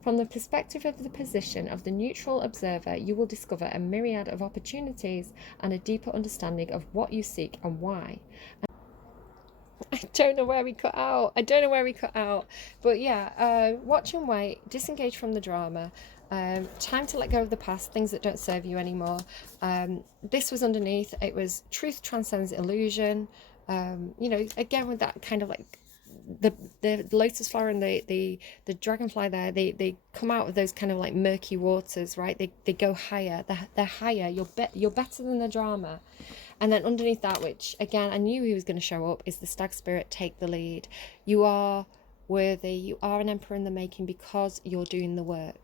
From the perspective of the position of the neutral observer, you will discover a myriad of opportunities and a deeper understanding of what you seek and why. I don't know where we cut out. But yeah, watch and wait, disengage from the drama. Time to let go of the past, things that don't serve you anymore. This was underneath. It was truth transcends illusion. You know, again with that kind of like the lotus flower and the dragonfly there, they come out of those kind of like murky waters, right? They go higher. They're higher. You're better than the drama. And then underneath that, which again I knew he was going to show up, is the stag spirit. Take the lead. You are worthy. You are an emperor in the making because you're doing the work.